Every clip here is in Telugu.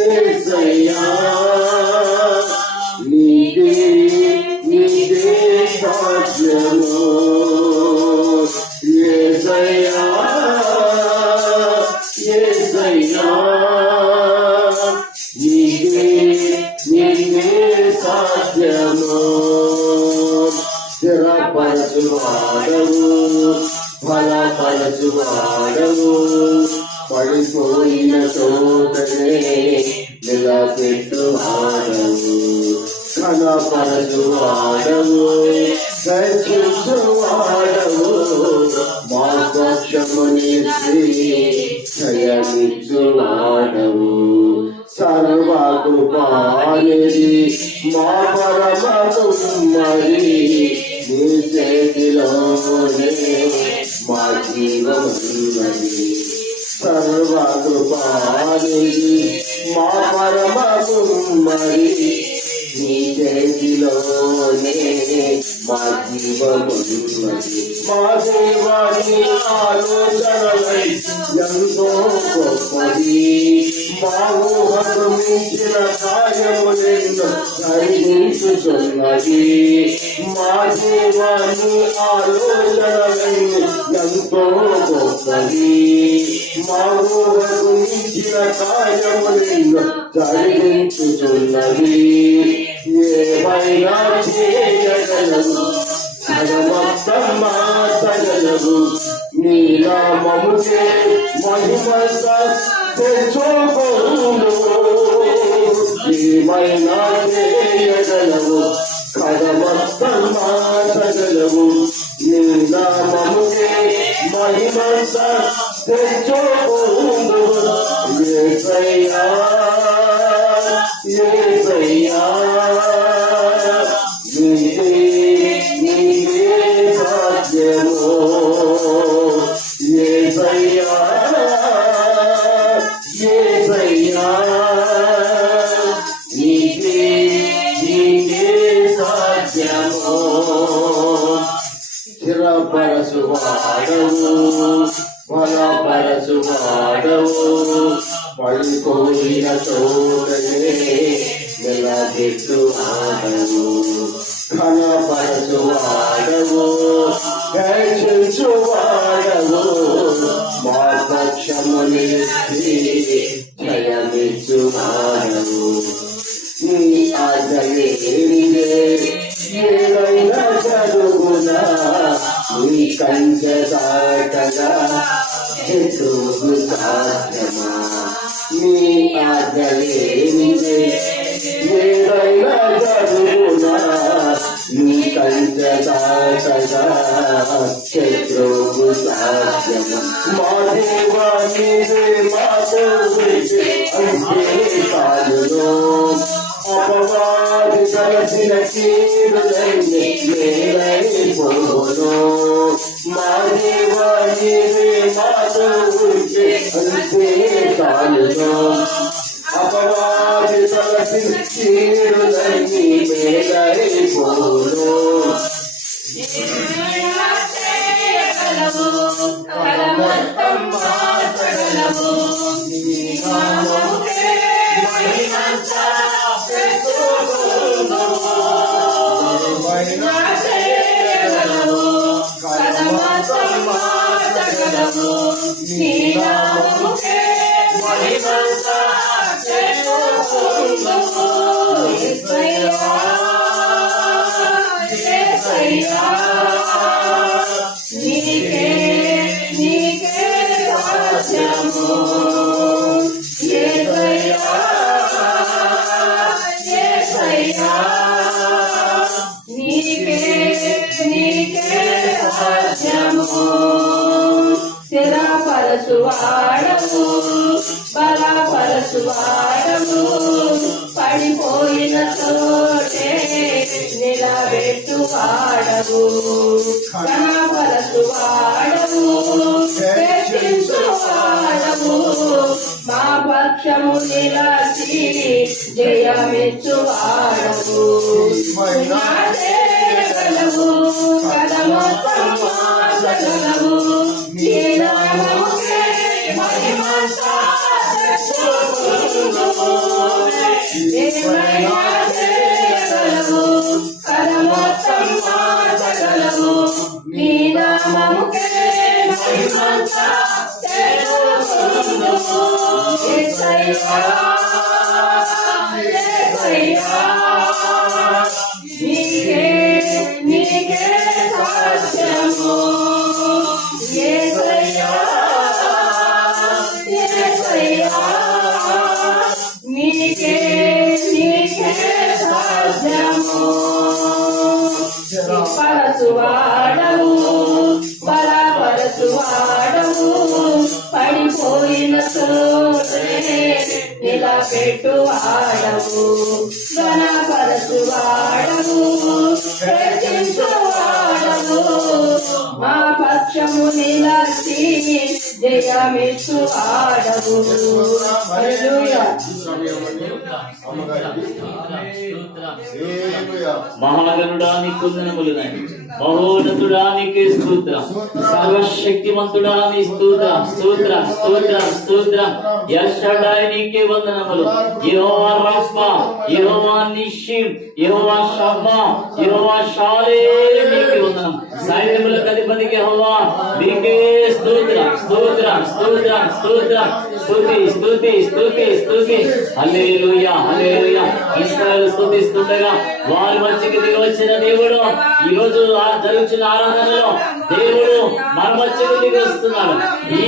యేసయ్యా నీకే నీకే సాధ్యము యేసయ్యా యేసయ్యా నీకే నీకే సాధ్యము స్థిరపరచువాడవు బలపరచువాడవు పడిపోయిన చోటనే నిలబెట్టువాడవు ఘనపరచువాడవు దర్శించువాడవు మా పక్షము నిలిచి జయమిచ్చువాడవు సర్వకృపానిధి మా పరమ కుమ్మరి నీ చేతిలోనే మా జీవమున్నది సర్వకృపానిధి మా పరమ కుమ్మరి నీ చేతిలోనే మా జీవమున్నది మా జీవాన్ని ఆలోచనలై ఎంతో గొప్పది మా ఊహకు మించిన కార్యములెన్నో జరిగించుచున్నది మా జీవాన్ని ఆలోచనలై ఎంతో గొప్పది మా ఊహకు మించిన కార్యములెన్నో జరిగించుచున్నది ఏమైనా చేయగలవు సర్వోత్తమ మార్చగలవు నీ నామముకే మహిమంత తెచ్చుకోను ఏమైనా చేయగలవు సర్వోత్తమ మార్చగలవు నీ నామముకే మహిమంత తెచ్చుకోను యేసయ్యా యేసయ్యా నీకే నీకే సాధ్యము యేసయ్యా యేసయ్యా నీకే నీకే సాధ్యము స్థిరపరచువాడవు బలపరచువాడవు పడిపోయిన చోటనే నిలబెట్టువాడవు ఘనపరచువాడవు దర్శించువాడవు మా పక్షము నిలిచి జయమిచ్చువాడవు నీ ఆజ్ఞలేనిదే ఏదైనా జరుగునా నీ కంచె దాటగా శత్రువు సాధ్యమా నీ ఆజ్ఞలేనిదే ఏదైనా జరుగునా నీ కంచె దాటగా శత్రువు సాధ్యమా మా దేవా నీవే మాతో అంతే కాదులో అపవాది కలిసిన కీడులన్నీ మేలైపోను మా దేవా నీవే మాతో ఉంటే అంతే చాలును అపవాది కలిసిన కీడులన్నీ మేలైపోను స్థిరపరచువాడవు బలపరచువాడవు పడిపోయిన చోటే నిలబెట్టువాడవు ఘనపరచువాడవు రక్షించువాడవు మా పక్షము నిలచి జయమిచ్చువాడవు నాదేగలవు కదమొత్తమాసగలవు నీనామముకే మహిమ సాధన ఏమైనా చేయగలవు, పరమోత్తం మార్చగలవు. నీ నామముకే మహిమంతా చేకూరును. యేసయ్యా, యేసయ్యా, నీకే నీకే సాధ్యము. యేసయ్యా, యేసయ్యా, నీకే నీకే సాధ్యము. పరచువాడవు, బలపరచువాడవు, పడిపోయిన చోటే నిలబెట్టువాడవు. బలపరచువాడవు, రక్షించువాడవు, మా పక్షము నిలచి జయమిచ్చువాడవు. హల్లెలూయా. మహాగణుడా నీకు వందనములు నాయనా. మహోన్నతుడా నీకే స్తోత్రం. సర్వశక్తిమంతుడా నీ స్తోత్రం, స్తోత్రం, స్తోత్రం, స్తోత్రం. యెషడాయి నీకే వందనములు. యెహోవా రఫా, యెహోవా నిషిం, యెహోవా షమ్మా, యెహోవా షాలేం నీకే వందనం. సైన్యములకు అధిపతికి యెహోవా నీకే స్తోత్రం, స్తోత్రం, స్తోత్రం, స్తోత్రం. స్తుతి, స్తుతి, స్తుతి, స్తుతి. హల్లెలూయా, హల్లెలూయా. ఇశ్రాయేలు స్తుతిస్తుండగా వారి మధ్యకి దిగి వచ్చిన దేవుడు ఈ రోజు జరుగుతున్న ఆరాధనలో దేవుడు మన మధ్యకు దిగి వస్తున్నాడు. ఈ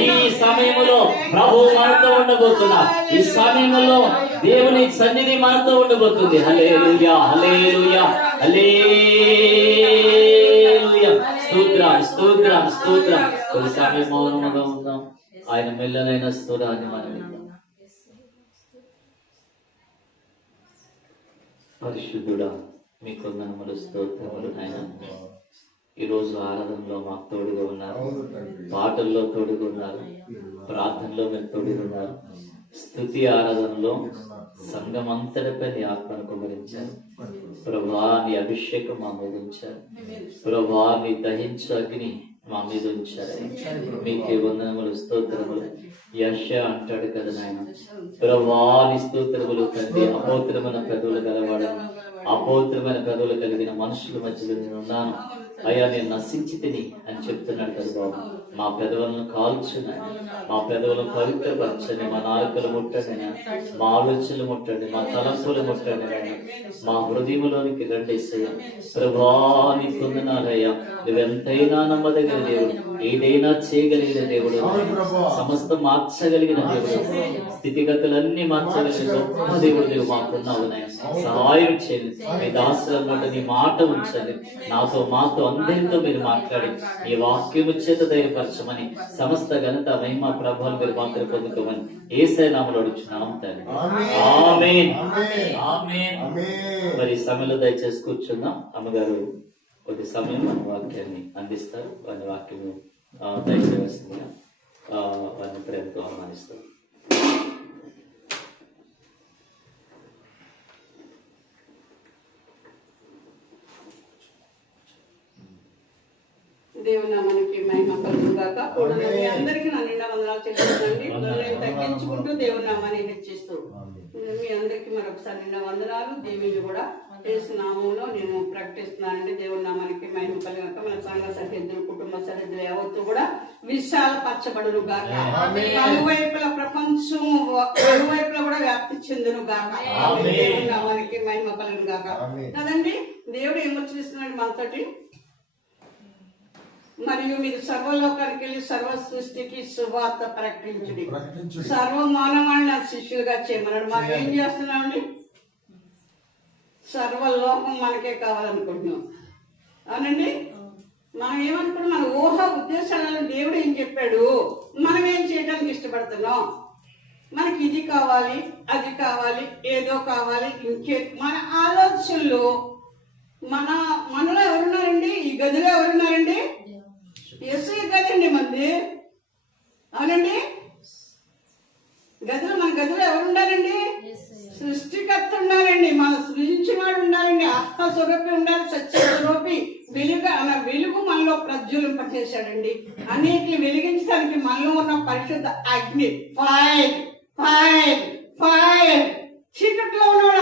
సమయంలో ప్రభు మనతో ఉండబోతున్నాడు. ఈ సమయంలో దేవుని సన్నిధి మనతో ఉండబోతుంది. హల్లెలూయా, హల్లెలూయా, హల్లెలూయా. స్తోత్రం, స్తోత్రం, స్తోత్రం. కొద్ది సమయం మౌనంగా ఉందాం. ఆయన మెల్లనైన స్తోత్రాన్ని మనం విందాం. పరిశుద్ధుడా మీకు వందనములు, స్తోత్రములు నాయన. ఈ రోజు ఆరాధనలో మాకు తోడుగా ఉన్నారు, పాటల్లో తోడుగా ఉన్నారు, ప్రార్థనలో మీరు తోడుగా ఉన్నారు. స్తుతి ఆరాధనలో సంఘం అంతటిపై నీ ఆత్మను కుమరించారు. ప్రభా నీ అభిషేకం మా మీద ఉంచారు. ప్రభా నీ దహించు అగ్ని మా మీద ఉంచారు. మీకే వందనములు, స్తోత్రములు. యెషయా అంటాడు కదా నాయన, ప్రభా నీ స్తోత్రములు తండ్రి. అపవిత్రమైన పెదవులు గలవాడను, అపవిత్రమైన పెదవులు కలిగిన మనుషుల మధ్యలో నేను ఉన్నాను. అయ్యా నేను నశించి తిని అని చెప్తున్నాడు కదా బాబు. మా పెదవులను కాల్చున్నాయి, మా పెదవులను పవిత్రపరచండి. మా నాలుకలు ముట్టండి, మా ఆలోచనలు ముట్టండి, మా తలంపులు ముట్టండి, మా హృదయంలోనికి రండి. ప్రభా నీకు వందనాలయ్యా. నువ్వెంతైనా నమ్మదగిన దేవుడు, ఏదైనా చేయగలిగిన దేవుడు, సమస్త మార్చగలిగిన దేవుడు, స్థితిగతులన్నీ మార్చగలిగిన గొప్ప దేవుడు నువ్వు మాకున్నావు నాయన. సహాయం చేయండి. మీ దాసుల మాట నీ మాట ఉంచండి. నాతో మాతో అందరితో మీరు మాట్లాడి ఈ వాక్యము చేత ధైర్యపరచమని, సమస్త ఘనత మహిమ ప్రభావం మీరు మాత్రం పొందుకోమని యేసయ్య నామములో అడుగుచున్నాం తండ్రి. ఆమేన్, ఆమేన్. మరి సమయంలో దయచేసి కూర్చున్నాం. అమ్మగారు కొద్ది సమయం మన వాక్యాన్ని అందిస్తారు. వారి వాక్యము దయచేసిందిగా వారిని ప్రేమతో ఆహ్వానిస్తారు. దేవుని నామానికి మహిమ కలుగును గాక. కూడని మీ అందరికీ నా నిండా వందనాలు చెల్లిస్తున్నానండి. నేను తగ్గించుకుంటూ దేవుని నామాన్ని హెచ్చిస్తూ మీ అందరికీ మరొకసారి నిండా వందనాలు. దేవుని కూడా యేసు నామంలో నేను ప్రకటిస్తున్నానండి. దేవుని నామానికి మహిమ కలుగాక. మన సంఘ సరిహద్దులు, కుటుంబ సరిహద్దులు యావత్తు కూడా విశాలపరచబడును గాక. నలువైపుల ప్రపంచం నలువైపులా కూడా వ్యాప్తి చెందును గాక. దేవుని నామానికి మహిమ కలుగును గాక. కదండి దేవుడు ఏమొచ్చిస్తున్నాడు మనతోటి, మరియు మీరు సర్వలోకానికి వెళ్ళి సర్వ సృష్టికి శుభార్త ప్రకటించుడి, సర్వ మానవాళ్ళని శిష్యులుగా చేయమన్నాడు. మనం ఏం చేస్తున్నామండి? సర్వలోకం మనకే కావాలనుకుంటున్నాం. అవునండి, మనం ఏమనుకుంటున్నాం? మన ఊహ ఉద్దేశాలను దేవుడు ఏం చెప్పాడు, మనం ఏం చేయడానికి ఇష్టపడుతున్నాం. మనకి ఇది కావాలి, అది కావాలి, ఏదో కావాలి, ఇంకే మన ఆలోచనలు. మనలో ఎవరున్నారండి? ఈ గదిలో ఎవరున్నారండి? యేసయ్య గదండి మంది. అవునండి, మన గదిలో ఎవరు ఉండాలండి? సృష్టికర్త ఉండాలండి. మన సృష్టించిన వాడు ఉండాలండి. ఆత్మ స్వరూపి ఉండాలి, సత్య స్వరూపి. వెలుగు మనలో ప్రజ్వలింపచేశాడండి. అన్నిటిని వెలిగించడానికి మనలో ఉన్న పరిశుద్ధ అగ్ని, ఫైర్ ఫైర్ ఫైర్. చీకట్లో ఉన్నవాడు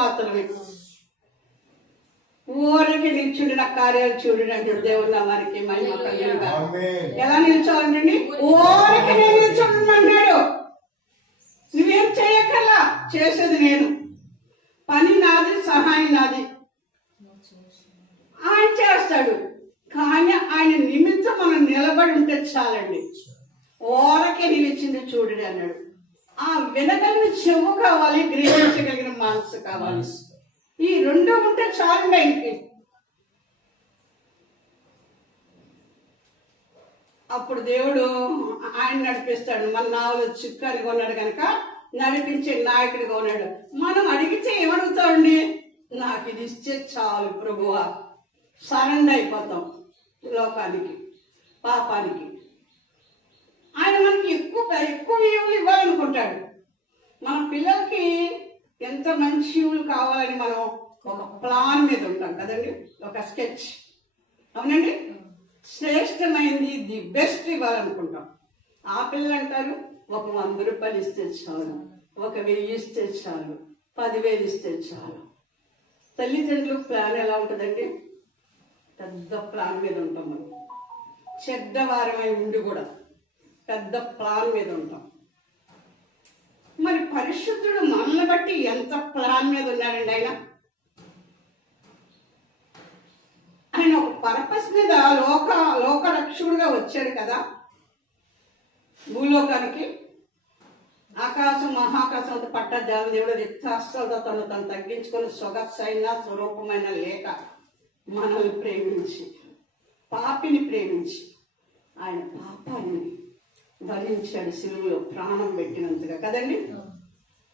మాత్రమే. ఊరికి నిల్చుండి నా కార్యాలు చూడండి అంటాడు. దేవుడు నామానికి మహిమ కలుగునుగా. ఎలా నిల్చోవాలండి? ఊరికి నేను నిల్చోండి అన్నాడు. నువ్వేం చేయక్కర్లా, చేసేది నేను. పని నాది, సహాయం నాది. ఆయన చేస్తాడు. కానీ ఆయన నిమిత్తం మనం నిలబడి ఉంటే చాలండి. ఊరకే నిలిచింది చూడండి అన్నాడు. ఆ వినగలిగిన చెవు కావాలి, గ్రహించగలిగిన మనసు కావాలి. ఈ రెండు ఉంటే చాలండి ఆయనకి. అప్పుడు దేవుడు ఆయన నడిపిస్తాడు. మన నావలో చిక్కని కొన్నాడు కనుక నడిపించే నాయకుడిగా ఉన్నాడు. మనం అడిగితే ఏమడుగుతామండి? నాకు ఇది ఇస్తే చాలు ప్రభువా. సరెండర్ అయిపోతాం లోకానికి, పాపానికి. ఆయన మనకి ఎక్కువ ఈవులు ఇవ్వాలనుకుంటాడు. మన పిల్లలకి ఎంత మంచి ఈవులు కావాలని మనం ఒక ప్లాన్ మీద ఉంటాం కదండి, ఒక స్కెచ్. అవునండి, శ్రేష్టమైంది, ది బెస్ట్ ఇవ్వాలనుకుంటాం. ఆ పిల్లలు అంటారు, ఒక 100 రూపాయలు ఇస్తే చాలు, ఒక 1000 ఇస్తే చాలు, 10,000 ఇస్తే చాలు. తల్లిదండ్రులు ప్లాన్ ఎలా ఉంటుందండి? పెద్ద ప్లాన్ మీద ఉంటాం మనం. చెడ్డవారమై ఉండి కూడా పెద్ద ప్లాన్ మీద ఉంటాం. మరి పరిశుద్ధుడు మనల్ని బట్టి ఎంత ప్లాన్ మీద ఉన్నాడండి ఆయన. ఆయన ఒక పర్పస్ మీద లోక రక్షకుడుగా వచ్చాడు కదా భూలోకానికి. ఆకాశం మహాకాశంతో పట్టజాలం దేవుడు రిక్తాస్తాలతో తను తగ్గించుకొని సొగసైన స్వరూపమైన లేక మనల్ని ప్రేమించి, పాపిని ప్రేమించి ఆయన పాపాన్ని భరించాడు సిలువలో, ప్రాణం పెట్టినంతగా కదండి.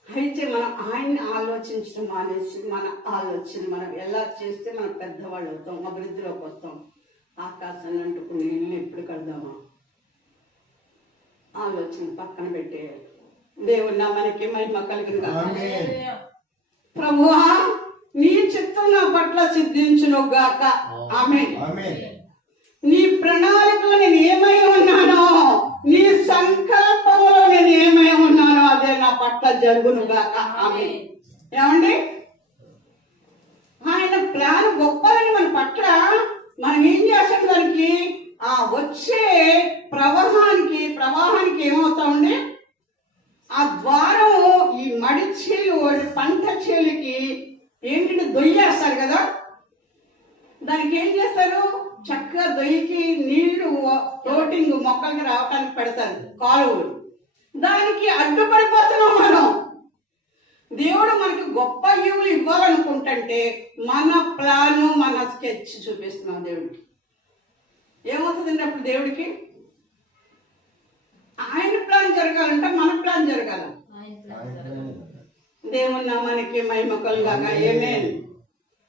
అయితే మనం ఆయన్ని ఆలోచించడం మానేసి మన ఆలోచన మనం ఎలా చేస్తే మనం పెద్దవాళ్ళు అవుతాం, అభివృద్ధిలోకి వస్తాం, ఆకాశాన్ని అంటుకుని ఇల్లు ఎప్పుడు కడదామా ఆలోచన పక్కన పెట్టేయాలి. దేవుడు నా మనకి మహిమ కలుగునుగా. ప్రభువా నీ చిత్తం నా పట్ల సిద్ధించును గాక. ఆమేన్. నీ ప్రణాళికలో నేను ఏమై ఉన్నానో, నీ సంకల్పంలో నేను ఏమై ఉన్నానో అదే నా పట్ల జరుగును గాక. ఆమేన్. ఏమండి, ఆయన ప్లాన్ గొప్పదని మన పట్ల మనం ఏం చేస్తాం? దానికి ఆ వచ్చే ప్రవాహానికి ఏమవుతామండి? ఆ ద్వారం ఈ మడి చేలు, పంట చేలుకి ఏంటంటే దొయ్యేస్తారు కదా. దానికి ఏం చేస్తారు? చక్కగా దొయ్యికి నీళ్లు ఫ్లోటింగ్ మొక్కలకి రావటానికి పెడతారు కాలువలు. దానికి అడ్డుపడిపోతున్నాం మనం. దేవుడు మనకి గొప్ప ఈవులు ఇవ్వాలనుకుంటుంటే మన ప్లాను, మన స్కెచ్ చూపిస్తున్నాం దేవుడికి. ఏమవుతుందండి అప్పుడు దేవుడికి? ఆయన ప్లాన్ జరగాలంటే మన ప్లాన్ జరగాల. దేవుని మనకి మహిమ కలుగాక. ఆమేన్.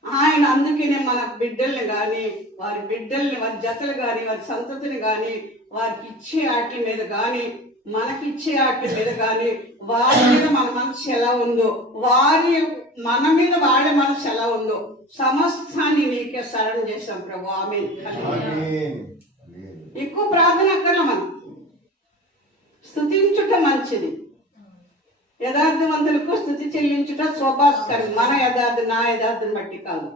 ఆయన అందుకనే మన బిడ్డల్ని కానీ, వారి జతలు కానీ, వారి సంతతిని కానీ, వారికి ఇచ్చే వాటి మీద కానీ, మనకిచ్చే వాటి మీద కానీ, వారి మీద మన మనసు ఎలా ఉందో, మన మీద వాళ్ళ మనసు ఎలా ఉందో సమస్తాన్ని నీకే సరణ చేశాం ప్రభు. ఆమేన్. ఎక్కువ ప్రార్థన అక్కర్లా. మనం స్తుతించుట మంచిది. యథార్థవంతులకు స్తుతి చెల్లించుట శోభాస్కరం. మన యథార్థం, నా యథార్థం బట్టి కాదు,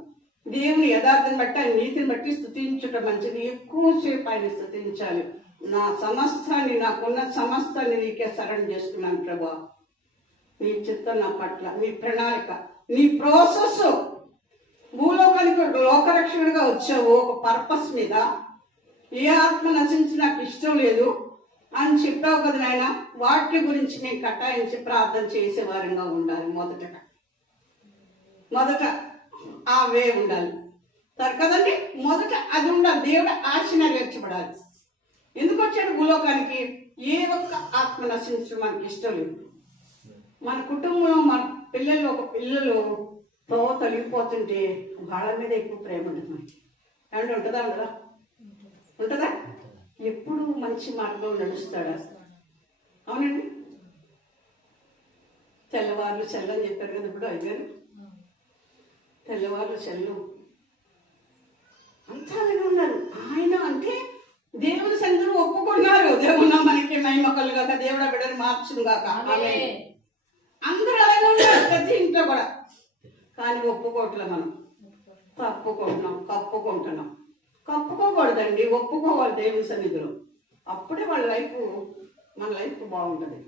దేవుని యథార్థం బట్టి, ఆయన నీతిని బట్టి స్తుతించుట మంచిది. ఎక్కువసేపు ఆయన స్తుతించాలి. నా సమస్తాన్ని, నాకున్న సమస్తాన్ని నీకే సరణ చేసుకున్నాను ప్రభా. నీ చిత్తం నా పట్ల, నీ ప్రణాళిక, నీ ప్రాసెస్. భూలోకానికి లోకరక్షకుడిగా వచ్చావు ఒక పర్పస్ మీద. ఏ ఆత్మ నశించి నాకు ఇష్టం లేదు అని చెప్పావు కదా నాయన. వాటి గురించి మేము కటాయించి ప్రార్థన చేసేవారంగా ఉండాలి. మొదట ఆ వే ఉండాలి కదండి. మొదట అది ఉండాలి. దేవుడు ఆశ నెరవేర్చబడాలి. ఎందుకు వచ్చాడు భూలోకానికి? ఏ ఒక్క ఆత్మ నశించడం మనకి ఇష్టం లేదు. మన కుటుంబంలో మన పిల్లలు తొలగిపోతుంటే వాళ్ళ మీద ఎక్కువ ప్రేమ ఉంటుంది మనకి. ఏమంటే ఉంటుందా? ఉంటుందా? ఎప్పుడు మంచి మార్గంలో నడుస్తాడా? అవునండి. తెల్లవారులు చెల్లని చెప్పారు కదా ఇప్పుడు అయ్యారు. తెల్లవారులు చెల్లు అంతా ఉన్నారు. ఆయన అంటే దేవుని సందరూ ఒప్పుకున్నారు. దేవుడు మనకి మహిమ కలుగాక, దేవుడు బిడ్డను మార్చును గాక. అందరూ అలాగే ఉన్నారు ప్రతి ఇంట్లో కూడా. కానీ ఒప్పుకోవట్లే మనం. కప్పుకుంటున్నాం. కప్పుకోకూడదండి, ఒప్పుకోవాలి దేవుని సన్నిధిలో. అప్పుడే మన లైఫ్ బాగుంటుంది.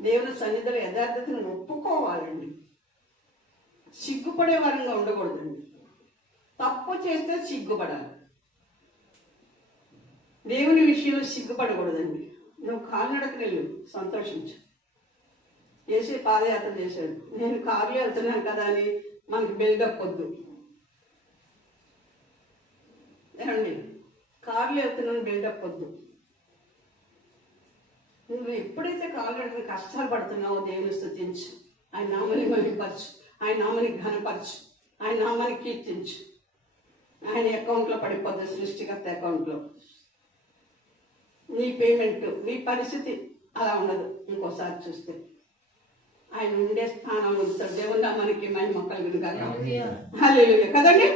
దేవుని సన్నిధిలో యథార్థతను ఒప్పుకోవాలండి. సిగ్గుపడే వారంగా ఉండకూడదండి. తప్పు చేస్తే సిగ్గుపడాలి. దేవుని విషయంలో సిగ్గుపడకూడదండి. నువ్వు కాలినడకని వెళ్ళు, సంతోషించు. చేసే పాదయాత్ర చేశాడు, నేను కార్లు వెళ్తున్నాను కదా అని మనకి బిల్డప్ వద్దు. ఏమండి, కార్లు వెళ్తున్నాను బిల్డప్ వద్దు. నువ్వు ఎప్పుడైతే కాలు వెళ్తున్న కష్టాలు పడుతున్నావో దేవుని స్తుతించు, ఆయన నామని మహిమపరచు, ఆయన నామని ఘనపరచు, ఆయన నామాన్ని కీర్తించు. ఆయన అకౌంట్లో పడిపోద్ది, సృష్టికర్త అకౌంట్లో. నీ పేమెంట్, నీ పరిస్థితి అలా ఉండదు. ఇంకోసారి చూస్తే ఆయన ఉండే స్థానం ఉంచుతాడు. దేవుని నామానికి మహిమ కలుగును గాక. హల్లెలూయా కదండి.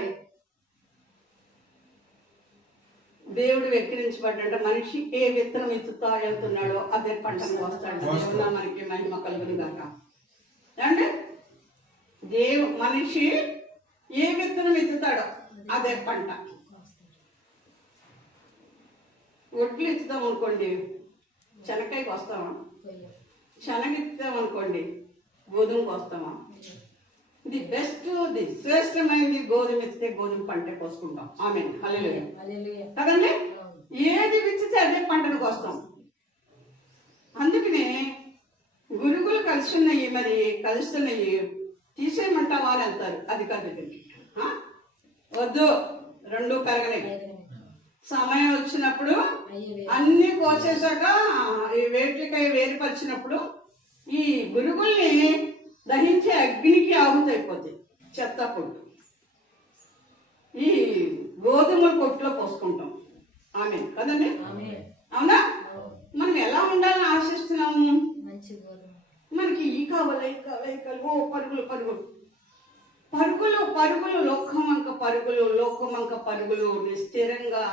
దేవుడు వెక్కిరించబడ్డ మనిషి ఏ విత్తనం ఎత్తుతా వెళ్తున్నాడో అదే పంటను వస్తాడు. దేవుని నామానికి మహిమ కలుగును గాక. అంటే మనిషి ఏ విత్తనం ఎత్తుతాడో అదే పంట. ఒడ్లు ఎత్తుతాం అనుకోండి, శనగకాయకి వస్తామా? శనగ ఎత్తుతాం అనుకోండి, గోధుమకు వస్తామా? ది శ్రేష్టమైనది గోధుమ ఎత్తితే గోధుమ పంట కోసుకుంటాం. ఆమేన్, హల్లెలూయా కదండి. ఏది విత్తితే అదే పంటను కోస్తాం. అందుకనే గురుగులు కలుస్తున్నాయి తీసేయమంటావా అని అంటారు. అది కాదు, వద్దు, రెండు పెరగలేదు. సమయం వచ్చినప్పుడు అన్ని కోసేసాక ఈ వేట్లకాయ వేరుపరిచినప్పుడు ఈ గురుగుల్ని దహించే అగ్నికి ఆహుతైపోతాయి. చెత్త పొట్టు ఈ గోధుమల కొట్టులో పోసుకుంటాం. ఆమేన్ కదండి. అవునా? మనం ఎలా ఉండాలని ఆశిస్తున్నాము? మనకి ఈ కావాలి ఓ పరుగులు లోకమంక పరుగులు స్థిరంగా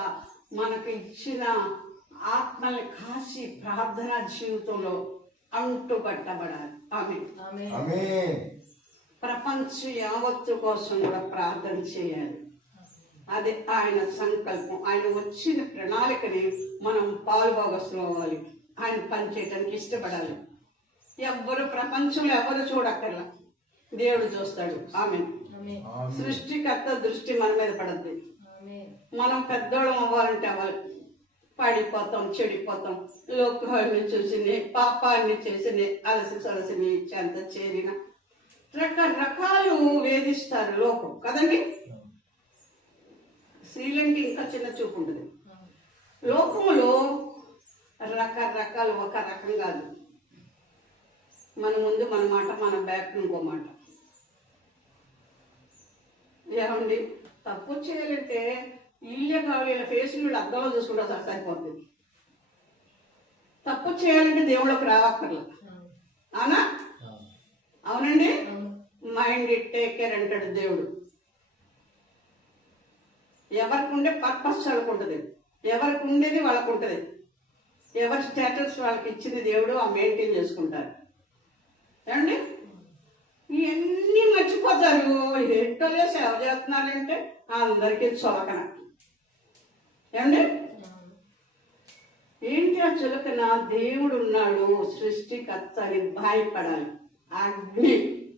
మనకు ఇచ్చిన ఆత్మల్ని కాసి ప్రార్థనా జీవితంలో అంటు కట్టబడాలి. ఆమేన్. ప్రపంచం యావత్తు కోసం కూడా ప్రార్థన చేయాలి. అది ఆయన సంకల్పం. ఆయన వచ్చిన ప్రణాళికని మనం పాలుభాగస్తులు అవ్వాలి. ఆయన పనిచేయడానికి ఇష్టపడాలి. ప్రపంచంలో ఎవరు చూడక్కర్లా, దేవుడు చూస్తాడు. ఆమేన్. సృష్టికర్త దృష్టి మన మీద పడద్ది. మనం పెద్దోళ్ళం అవ్వాలంటే అవ్వాలి. పడిపోతాం, చెడిపోతాం, లోకాన్ని చూసి పాపాన్ని చేసి అలసి చెంత చేరిన రకరకాలు వేధిస్తారు లోకం కదండి. స్త్రీలంటే ఇంకా చిన్న చూపు ఉంటుంది. లోకములో రకరకాలు, ఒక రకం కాదు. మన ముందు మన మాట, మన బ్యాక్ ఇంకో మాట. ఏమండి, తప్పు చేయాలంటే ఇల్లే కావాలి, ఇలా ఫేస్ అద్దంలో చూసుకుంటా సరిపోతుంది. తప్పు చేయాలంటే దేవుళ్ళకి రావక్కర్లా. అవునా? అవునండి. మైండ్ ఇట్ టేక్ కేర్ అంటాడు దేవుడు. ఎవరికి ఉండే పర్పస్ వాళ్ళకు ఉంటుంది, ఎవరికి ఉండేది వాళ్ళకు ఉంటుంది. ఎవరి స్టేటస్ వాళ్ళకి ఇచ్చింది దేవుడు ఆ మెయింటైన్ చేసుకుంటారు. ఏమండి, ఇవన్నీ మర్చిపోతారు. ఏంటోలే సేవ చేస్తున్నారంటే అందరికీ చులకన. ఏమండి, ఏంటి ఆ చులకన? దేవుడు ఉన్నాడు, సృష్టికర్త అని భయపడాలి. అగ్ని,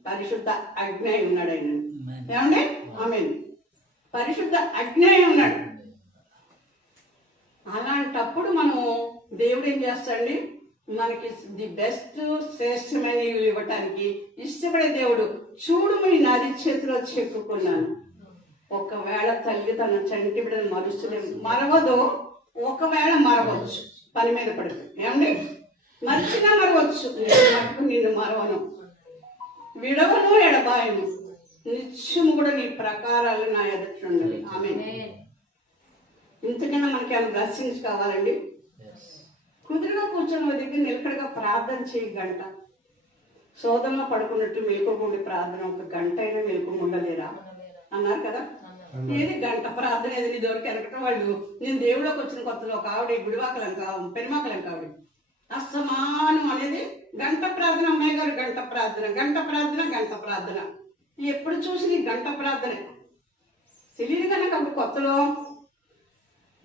పరిశుద్ధ అగ్ని ఉన్నాడు ఆయన. ఏమండి, ఆమేన్. పరిశుద్ధ అగ్ని ఉన్నాడు. అలాంటప్పుడు మనము దేవుడు ఏం చేస్తాడండి, మనకి ది బెస్ట్ శ్రేష్టమైన ఇవ్వటానికి ఇష్టపడే దేవుడు. చూడు, మీ నది చేతిలో చెక్కుకున్నాను. ఒకవేళ తల్లి తన చంటి బిడ్డను మరవదు, ఒకవేళ మరవచ్చు, పని మీద పడుతుంది. ఏమండి, మర్చినా మరవచ్చు. నిన్ను మరవను, విడవను, ఎడబాయను, నిత్యము కూడా నీ ప్రకారాలు నా ఎదుట ఉండాలి. ఆమేన్. ఇంతకైనా మనకి ఏమైనా బ్లెస్సింగ్స్ కావాలండి? కుదురుగా కూర్చొని ఒక దగ్గర నిలకడగా ప్రార్థన చేయి. గంట సోదరులో పడుకున్నట్టు మెలుకోకుండా ప్రార్థన, ఒక గంట అయినా మెలుకోకుండలేరా అన్నారు కదా. ఏది గంట ప్రార్థన ఏది? నీ దొరికి ఎరగటం వాళ్ళు. నేను దేవుళ్ళకి వచ్చిన కొత్తలో ఒక ఆవిడ గుడివాకలం పెరుమాకలం కావిడ అస్తమానం అనేది గంట ప్రార్థన. అమ్మాయి గారు గంట ప్రార్థన. ఎప్పుడు చూసి నీ గంట ప్రార్థనే తెలియదు కనుక అప్పుడు కొత్తలో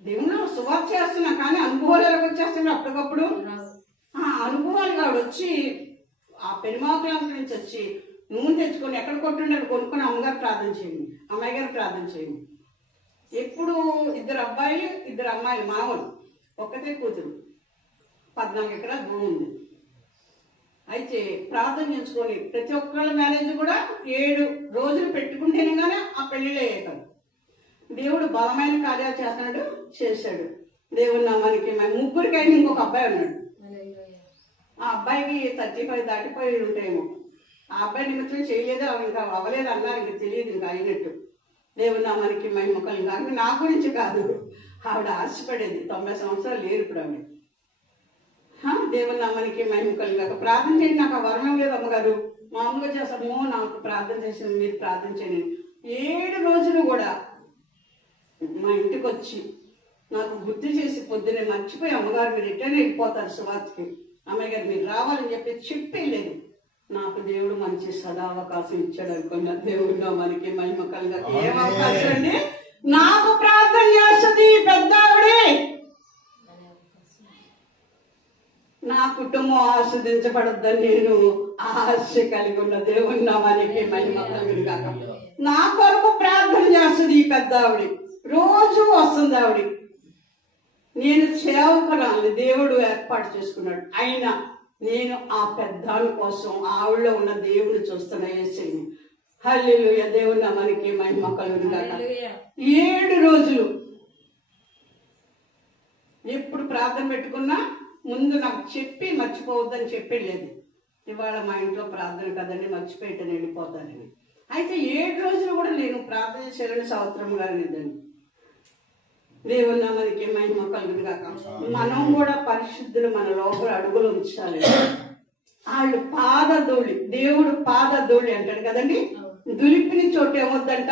దేవుడు సువార్త చేస్తున్నా కానీ అనుభవాలు ఎలా వచ్చేస్తున్నాడు అప్పటికప్పుడు ఆ అనుభవాలు కాడు వచ్చి ఆ పెరుమాకులంత నుంచి వచ్చి నూనె తెచ్చుకొని ఎక్కడ కొట్టుండాలి కొనుక్కొని అమ్మగారు ప్రార్థన చేయండి, అమ్మాయి గారు ప్రార్థన చేయండి. ఎప్పుడు 2 అబ్బాయిలు 2 అమ్మాయిలు మామూలు, ఒక్కతే కూతురు, 14 ఎకరాల భూమి ఉంది. అయితే ప్రార్థన చేసుకొని ప్రతి ఒక్కళ్ళ మ్యారేజ్ కూడా 7 రోజులు పెట్టుకుంటేనే కానీ ఆ పెళ్లిళ్ళు అయ్యాయి కాదు. దేవుడు బలమైన కార్యాలు చేస్తున్నాడు, చేశాడు. దేవుడు నామానికి ముగ్గురికి అయిన ఇంకొక అబ్బాయి ఉన్నాడు. ఆ అబ్బాయికి 35 దాటిపోయి ఉంటాయేమో. ఆ అబ్బాయి నిమిత్తం చేయలేదు, ఇంకా అవ్వలేదు అన్నారు, ఇంకా తెలియదు ఇంకా అయినట్టు. దేవుడు నామానికి మహిమ కలిగి. అంటే నా గురించి కాదు, ఆవిడ ఆశపడేది. 90 సంవత్సరాలు లేరు ఇప్పుడు ఆవిడ. దేవుని నామానికి మహిమ కలిగాక ప్రార్థన చేయండి. నాకు ఆ వరం లేదు అమ్మగారు, మామూలుగా చేస్తాము, నాకు ప్రార్థన చేసింది మీరు ప్రార్థన చేయండి. 7 రోజులు కూడా మా ఇంటికి వచ్చి నాకు గుర్తు చేసి పొద్దున్నే మర్చిపోయి అమ్మగారు మీరు రిటర్న్ వెళ్ళిపోతారు సువార్తకి, అమ్మాయి గారు మీరు రావాలని చెప్పి లేదు. నాకు దేవుడు మంచి సదావకాశం ఇచ్చాడు అనుకున్నా. దేవుడు మనకి మహిమ కలిగా. ఏం అవకాశం అండి? నాకు ప్రార్థన చేస్తుంది పెద్ద ఆవిడే. నా కుటుంబం ఆస్వాదించబడద్దని నేను ఆశ కలిగి ఉన్న దేవుని నామానికి మహిమ కలిగిన. నా కొరకు ప్రార్థన చేస్తుంది ఈ పెద్ద ఆవిడ, రోజు వస్తుంది ఆవిడ. నేను సేవకురాలని దేవుడు ఏర్పాటు చేసుకున్నాడు. అయినా నేను ఆ పెద్దాని కోసం ఆవిడలో ఉన్న దేవుని చూస్తున్నా. యేసయ్యని హల్లెలూయా. దేవుని నామానికి మహిమ కలుగును గాక. 7 రోజులు ఎప్పుడు ప్రార్థన పెట్టుకున్నా ముందు నాకు చెప్పి మర్చిపోవద్దని చెప్పలేదు. ఇవాళ మా ఇంట్లో ప్రార్థన కదండి మర్చిపోయేటని వెళ్ళిపోతానని. అయితే 7 రోజులు కూడా నేను ప్రార్థన చేయాలని సంవత్సరం గారినిద్దండి. దేవుని నామానికి మహిమ కలుగును గాక. మనం కూడా పరిశుద్ధులు మన లోపల అడుగులు ఉంచాలి. వాళ్ళు పాదధూళి, దేవుడు పాదధూళి అంటాడు కదండి. దులిపిన చోటు ఏమొద్దంట,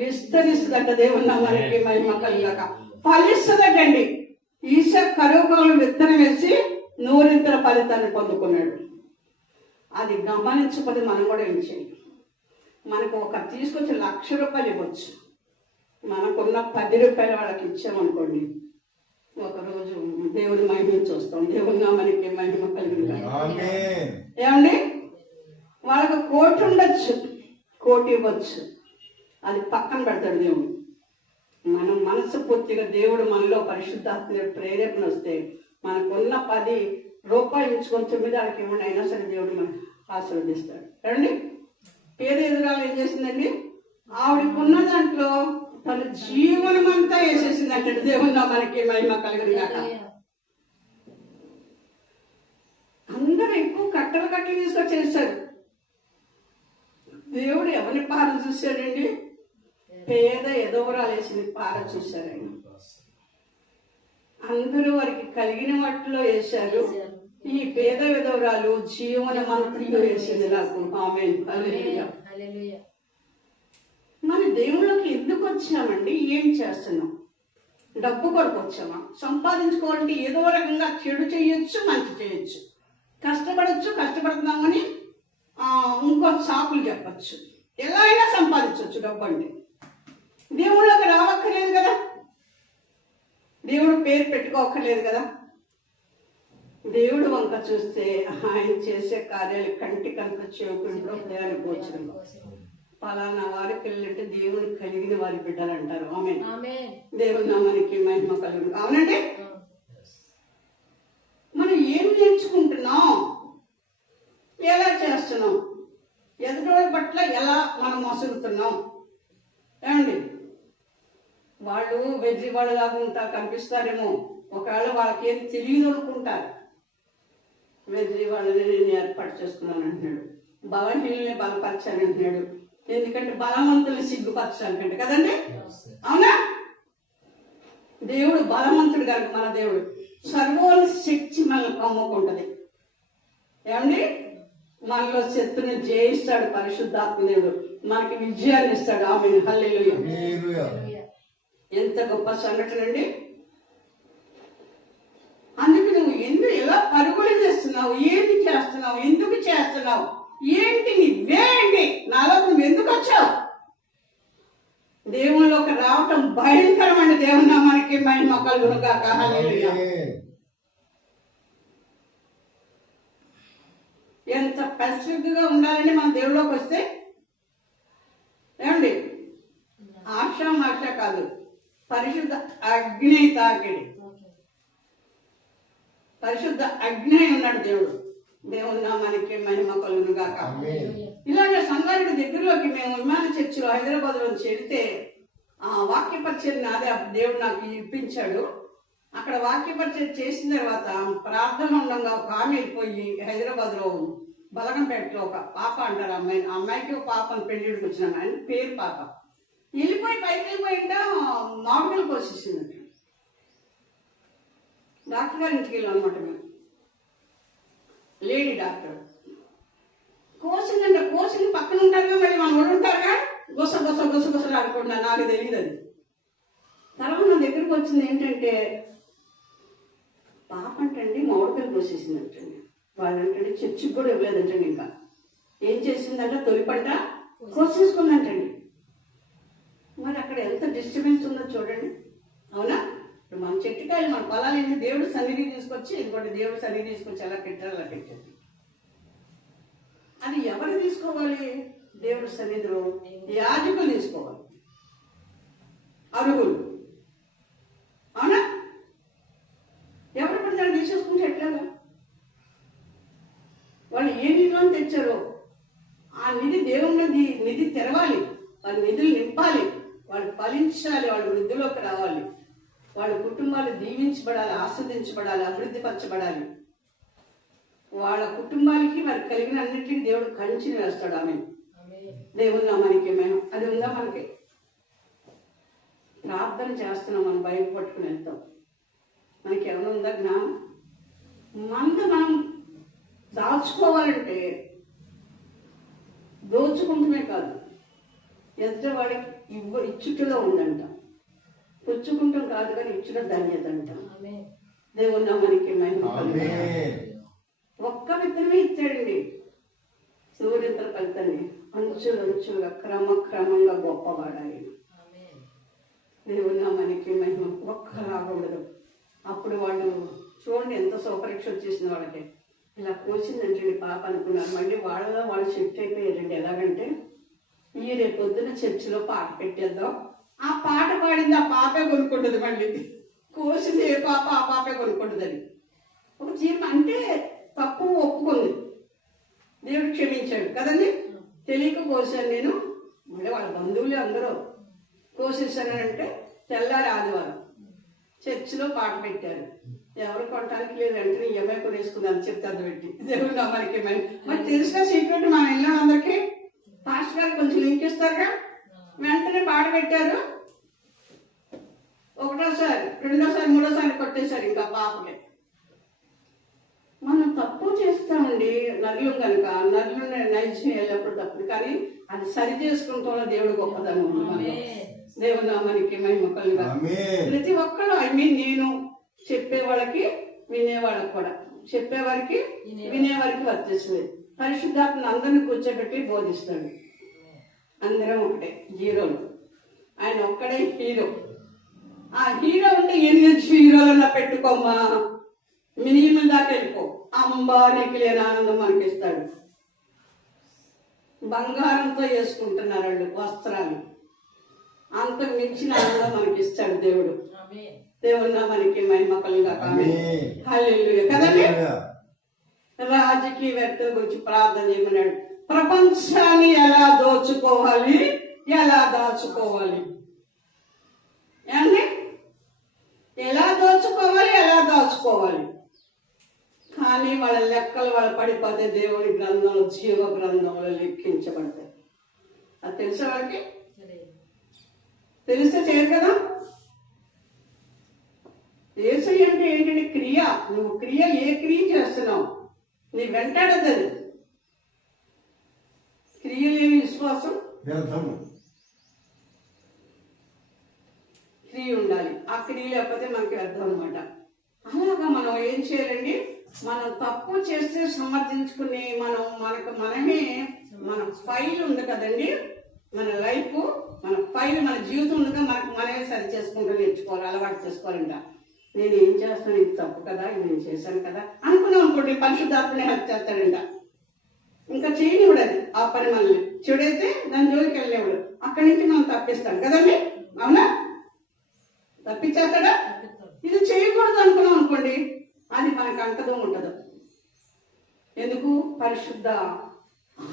విస్తరిస్తుందంట. దేవుని నామానికి మహిమ కలుగును గాక. ఫలిస్తుందటండి. ఈశా కరువుకాలం విత్తనం వేసి 100 ఫలితాన్ని పొందుకున్నాడు. అది గమనించకపోతే మనం కూడా ఏం చేయాలి? మనకు ఒక తీసుకొచ్చి ₹1,00,000 ఇవ్వచ్చు. మనకున్న 10 రూపాయలు వాళ్ళకి ఇచ్చామనుకోండి, ఒకరోజు దేవుని మహిమని చూస్తాం. దేవుని నామానికి మహిమ కలుగును గాక. ఏమండి? వాళ్ళకు 1 కోటి ఉండొచ్చు, 1 కోటి ఇవ్వచ్చు, అది పక్కన పెడతాడు దేవుడు. మనం మనసు పూర్తిగా దేవుడు మనలో పరిశుద్ధాత్మ ప్రేరేపణ వస్తే మనకున్న 10 రూపాయలు ఉంచుకొని 9 వాళ్ళకి ఇవ్వండి, అయినా సరే దేవుడు మనకు ఆశీర్వదిస్తాడు. రండి. పేద ఎదురాలు ఏం చేసిందండి? ఆవిడకున్న దాంట్లో తన జీవనం అంతా వేసేసింది అంటే దేవుని మనకి మహిమ కలుగును గాక. అందరూ ఎక్కువ కట్టలు తీసుకొచ్చేసారు. దేవుడు ఎవరిని పార చూశాడండి? పేద ఎదవరాలు వేసింది పార చూశారు ఆయన. అందరూ వారికి కలిగిన వాటిలో వేశారు. ఈ పేద విధవరాలు జీవన మంత్రిలో వేసింది నాకు. ఆమేన్. హల్లెలూయా. మన దేవుళ్ళకి ఎందుకు వచ్చామండి? ఏం చేస్తున్నాం? డబ్బు కొరకు వచ్చామా? సంపాదించుకోవాలంటే ఏదో రకంగా చెడు చేయొచ్చు, మంచి చేయొచ్చు, కష్టపడచ్చు, కష్టపడుతున్నామని ఇంకో సాకులు చెప్పచ్చు, ఎలా అయినా సంపాదించవచ్చు డబ్బు అంటే. దేవుళ్ళకి రావక్కర్లేదు కదా, దేవుడు పేరు పెట్టుకోక్కర్లేదు కదా. దేవుడు వంక చూస్తే ఆయన చేసే కార్యాలు కంటికంత చెవుకుంటూ హృదయాన్ని గోచరం. పలానా వారి పిల్లలంటే దేవుని కలిగిన వారి బిడ్డలు అంటారు. ఆమె దేవుని నామానికి మహిమ కలుగును. అవునండి. మనం ఏం నేర్చుకుంటున్నాం, ఎలా చేస్తున్నాం, ఎదుటి పట్ల ఎలా మనం మసులుతున్నాం? ఏమండి? వాళ్ళు వెజ్జి వాళ్ళలాగా ఉంటారు, కనిపిస్తారేమో, ఒకవేళ వాళ్ళకి ఏం తెలియదు అనుకుంటారు. వెజ్జి వాళ్ళని నేను ఏర్పాటు చేసుకున్నాను అంటున్నాడు, బలహీనని బలపరచాను అంటున్నాడు. ఎందుకంటే బలవంతుని సిగ్గుపరచాలంటే కదండి. అవునా? దేవుడు బలవంతుడు కనుక మన దేవుడు సర్వోని శక్తి మనల్ని కమ్ముకుంటది. ఏమండి? మనలో శత్రుని జయిస్తాడు పరిశుద్ధాత్మ దేవుడు, మనకి విజయాన్ని ఇస్తాడు. ఆమేన్. హల్లెలూయా. ఎంత గొప్ప సంఘటన అండి. అందుకు నువ్వు ఎలా పరుగులు చేస్తున్నావు, ఏంటి చేస్తున్నావు, ఎందుకు చేస్తున్నావు, ఏంటి నువ్వేంటి నాలో నువ్వు ఎందుకు వచ్చావు? దేవుళ్ళలోకి రావటం భయంకరమైన దేవుని నామానికి మహిమ కలుగును గాక. హల్లెలూయా. ఎంత పరిశుద్ధిగా ఉండాలండి మన దేవుళ్ళలోకి వస్తే. ఏమండి, ఆశ కాదు, పరిశుద్ధ అగ్ని తాకిడి. పరిశుద్ధ అగ్ని ఉన్నాడు దేవుడు. దేవుని నామానికి మహిమ కలుగును గాక. ఇలాగే సంగారెడ్డి దగ్గరలోకి మేము విమాన చర్చిలో హైదరాబాద్ లో వెళితే ఆ వాక్య పరిచయం నాదే దేవుడు నాకు ఇప్పించాడు. అక్కడ వాక్య పరిచయం చేసిన తర్వాత ప్రార్థన ఉండగా ఒక ఆమె వెళ్ళిపోయి హైదరాబాద్ లో బలగంపేటలో ఒక పాప అంటారు అమ్మాయికి ఒక పాపను పెళ్లిడికి వచ్చిన ఆయన పేరు పాప వెళ్ళిపోయి పైకి వెళ్ళిపోయింట మామిడిలు కోసేసింది. డాక్టర్ గారి ఇంటికి వెళ్ళాం అనమాట మేము. లేడీ డాక్టర్ కోసిందంటే కోసింది పక్కన ఉంటారుగా, మరి మనం ఒళ్ళు ఉంటారుగా, గుసలు ఆడుకుంటున్నా. నాకు తెలియదు అది. తర్వాత నా దగ్గరకు వచ్చింది ఏంటంటే పాప అంటండి మామిడికాయలు కోసేసిందంటండి. వాళ్ళంటండి చర్చికి కూడా ఇవ్వలేదంటండి. ఇంకా ఏం చేసిందంటే తొలి పంట కోసేసుకుందంటండి. మరి అక్కడ ఎంత డిస్టర్బెన్స్ ఉందో చూడండి. అవునా? ఇప్పుడు మన చెట్టుకాయలు మన పొలాలు ఏంటి, దేవుడు సన్నిధి తీసుకొచ్చి ఇంకోటి దేవుడు సన్నిధి తీసుకొచ్చి ఎలా పెట్టారు అలా పెట్టారు. అది ఎవరు తీసుకోవాలి? దేవుడి సన్నిధిలో యాజకులు తీసుకోవాలి, అరుగులు. అవునా? ఎవరు పడితే తీసేసుకుంటే ఎట్లాగా? వాళ్ళు ఏ నిధిలో తెచ్చారో ఆ నిధి దేవుని నిధి తెరవాలి, వాళ్ళ నిధులు నింపాలి, వాళ్ళు ఫలించాలి, వాళ్ళు వృద్ధిలోకి రావాలి, వాళ్ళ కుటుంబాలు దీవించబడాలి, ఆస్వాదించబడాలి, అభివృద్ధి పరచబడాలి. వాళ్ళ కుటుంబాలకి వారికి కలిగిన అన్నింటికి దేవుడు కంచిని వేస్తాడు. ఆమె దేవుని నామానికి మేము అది ఉందా? మనకి ప్రార్థన చేస్తున్నాం, మనం బయట పట్టుకుని వెళ్తాం. మనకి ఏమైనా ఉందా జ్ఞానం? మనం దాచుకోవాలంటే దోచుకుంటూనే కాదు, ఎదుటివాడికి ఇచ్చుటలో ఉందంట. పుచ్చుకుంటాం కాదు కానీ ఇచ్చుట ధన్యత అంట. దేవుని నామానికి మహిమ. ఒక్క విత్తనమే ఇచ్చాడండి, సూర్యంతర ఫలితాన్ని అంచులంచులుగా క్రమంగా గొప్పవాడాలి. దేవుని నామానికి మహిమ. ఒక్కలాగా ఉండదు. అప్పుడు వాళ్ళు చూడండి ఎంత సౌపరీక్ష వచ్చేసింది వాళ్ళకి. ఇలా కోసిందంటే పాప అనుకున్నారు. మళ్ళీ వాళ్ళలో వాళ్ళు షిఫ్ట్ అయిపోయారండి. ఎలాగంటే ఈ రేపు పొద్దున చర్చిలో పాట పెట్టేద్దాం, ఆ పాట పాడింది ఆ పాపే కొనుక్కుంటుంది. మళ్ళీ కోసింది ఏ పాప ఆ పాపే కొనుక్కుంటుందని ఒక జీవితం అంటే తప్పు ఒప్పుకుంది. దేవుడు క్షమించాడు కదండి. తెలియక కోసాను నేను. మళ్ళీ వాళ్ళ బంధువులు అందరూ కోసేసానంటే తెల్లారి ఆదివారం చర్చిలో పాట పెట్టారు. ఎవరు కొనటానికి లేదు, వెంటనే ఈఎంఐ కొనేసుకుందని చెప్తారు పెట్టి. దేవుడు మనకి మరి తెలిసిన సీక్రెట్ మన ఇళ్ళ అందరికీ పాస్టర్ గారు కొంచెం లింక్ ఇస్తారుగా. వెంటనే పాట పెట్టారు. ఒకటోసారి, రెండోసారి, మూడోసారి కొట్టేశారు ఇంకా పాపలే. మనం తప్పు చేస్తామండి నరులు కనుక. నరులు నైజం వెళ్ళినప్పుడు తప్పు, కానీ అది సరి చేసుకుంటాం. దేవుడు గొప్పదనం ఉంది. దేవుడు నామానికి మహిమ కలుగుగా. ప్రతి ఒక్కరు నేను చెప్పే వాళ్ళకి వినేవాళ్ళకి కూడా, చెప్పేవారికి వినేవారికి వర్తిస్తుంది. పరిశుద్ధాత్మను అందరిని కూర్చోబెట్టి బోధిస్తాడు. అందరం ఒకటే, జీరోలు. ఆయన ఒక్కడే హీరో. ఆ హీరో ఉంటే ఎన్ని హీరోలన్నా పెట్టుకోమ్మా, మినిమం దాకా వెళ్ళిపో, అంబానికి లేని ఆనందం మనకి ఇస్తాడు. బంగారంతో వేసుకుంటున్నారు వాళ్ళు వస్త్రాలు, అంతకు మించిన ఆనందం మనకి ఇస్తాడు దేవుడు. దేవుడు మనకి మహిమ కలుగుగా. హల్లెలూయా కదండి. రాజకీయవేత్తల గురించి ప్రార్థన చేయమన్నాడు. ప్రపంచాన్ని ఎలా దోచుకోవాలి, ఎలా దాచుకోవాలి, ఏమండి? ఎలా దోచుకోవాలి, ఎలా దాచుకోవాలి. కానీ వాళ్ళ లెక్కలు వాళ్ళు పడిపోతే దేవుడి గ్రంథంలో, జీవ గ్రంథంలో లెక్కించబడతాయి. అది తెలిసే వాళ్ళకి తెలిస్తే చేయరు కదా. యేసయ్య అంటే ఏంటంటే క్రియ. నువ్వు క్రియ ఏ క్రియ చేస్తున్నావు నీ వెంటాడద్దు. అది క్రియ లేని విశ్వాసం క్రియ ఉండాలి. ఆ క్రియ లేకపోతే మనకి వ్యర్థం అనమాట. అలాగా మనం ఏం చేయాలండి? మనం తప్పు చేస్తే సమర్థించుకుని మనమే మన ఫైల్ ఉంది కదండి, మన లైఫ్, మన ఫైల్, మన జీవితం ఉండగా మనమే సరి చేసుకుంటూ నేర్చుకోవాలి, అలవాటు చేసుకోవాలంట. నేను ఏం చేస్తాను, ఇది తప్పు కదా, ఇది నేను చేశాను కదా అనుకున్నాం అనుకోండి, పరిశుద్ధాత్మనే హెల్ప్ చేస్తాడంట. ఇంకా చేయనివాడు అది ఆ పని మనల్ని. చెడైతే దాని జోలికి వెళ్ళేవాడు, అక్కడి నుంచి మనం తప్పిస్తాం కదండి, అవునా? తప్పించేస్తాడా? ఇది చేయకూడదు అనుకున్నాం అనుకోండి, అది మనకు అంటదో ఉండదు. ఎందుకు? పరిశుద్ధ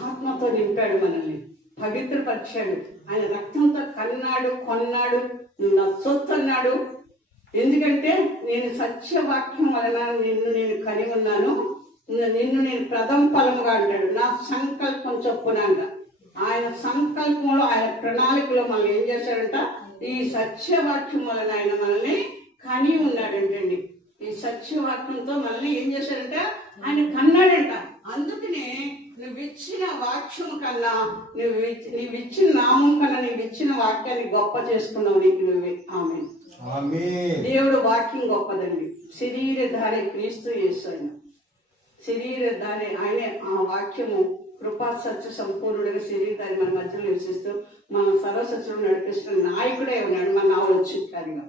ఆత్మతో నింపాడు, మనల్ని పవిత్రపరిచాడు, ఆయన రక్తంతో కొన్నాడు, నువ్వు నా సొత్తు అన్నాడు. ఎందుకంటే నేను సత్యవాక్యం వలన నేను కని ఉన్నాను, నిన్ను నేను ప్రథమ ఫలముగా అంటాడు. నా సంకల్పం చొప్పున అంట. ఆయన సంకల్పంలో, ఆయన ప్రణాళికలో మనల్ని ఏం చేశాడంట, ఈ సత్యవాక్యం వలన ఆయన మనల్ని కని ఉన్నాడంటండి. ఈ సత్యవాక్యంతో మనల్ని ఏం చేశాడంట, ఆయన కన్నాడంట. అందుకనే నువ్వు ఇచ్చిన వాక్యం కన్నా, నువ్వు ఇచ్చిన నామం కన్నా నువ్వు ఇచ్చిన వాక్యాన్ని గొప్ప చేసుకున్నావు నీకు నువ్వే. ఆమేన్. దేవుడు వాక్యం గొప్పదండి. శరీరధారి క్రీస్తు యేసు, ఆయన శరీరధారి, ఆయనే ఆ వాక్యము కృపా సత్య సంపూర్ణుడిగా శరీరధారి మన మధ్యలో నివసిస్తూ మన సర్వసత్యం నడిపిస్తున్న నాయకుడే ఉన్నాడు, మన ఆలోచించారుగా.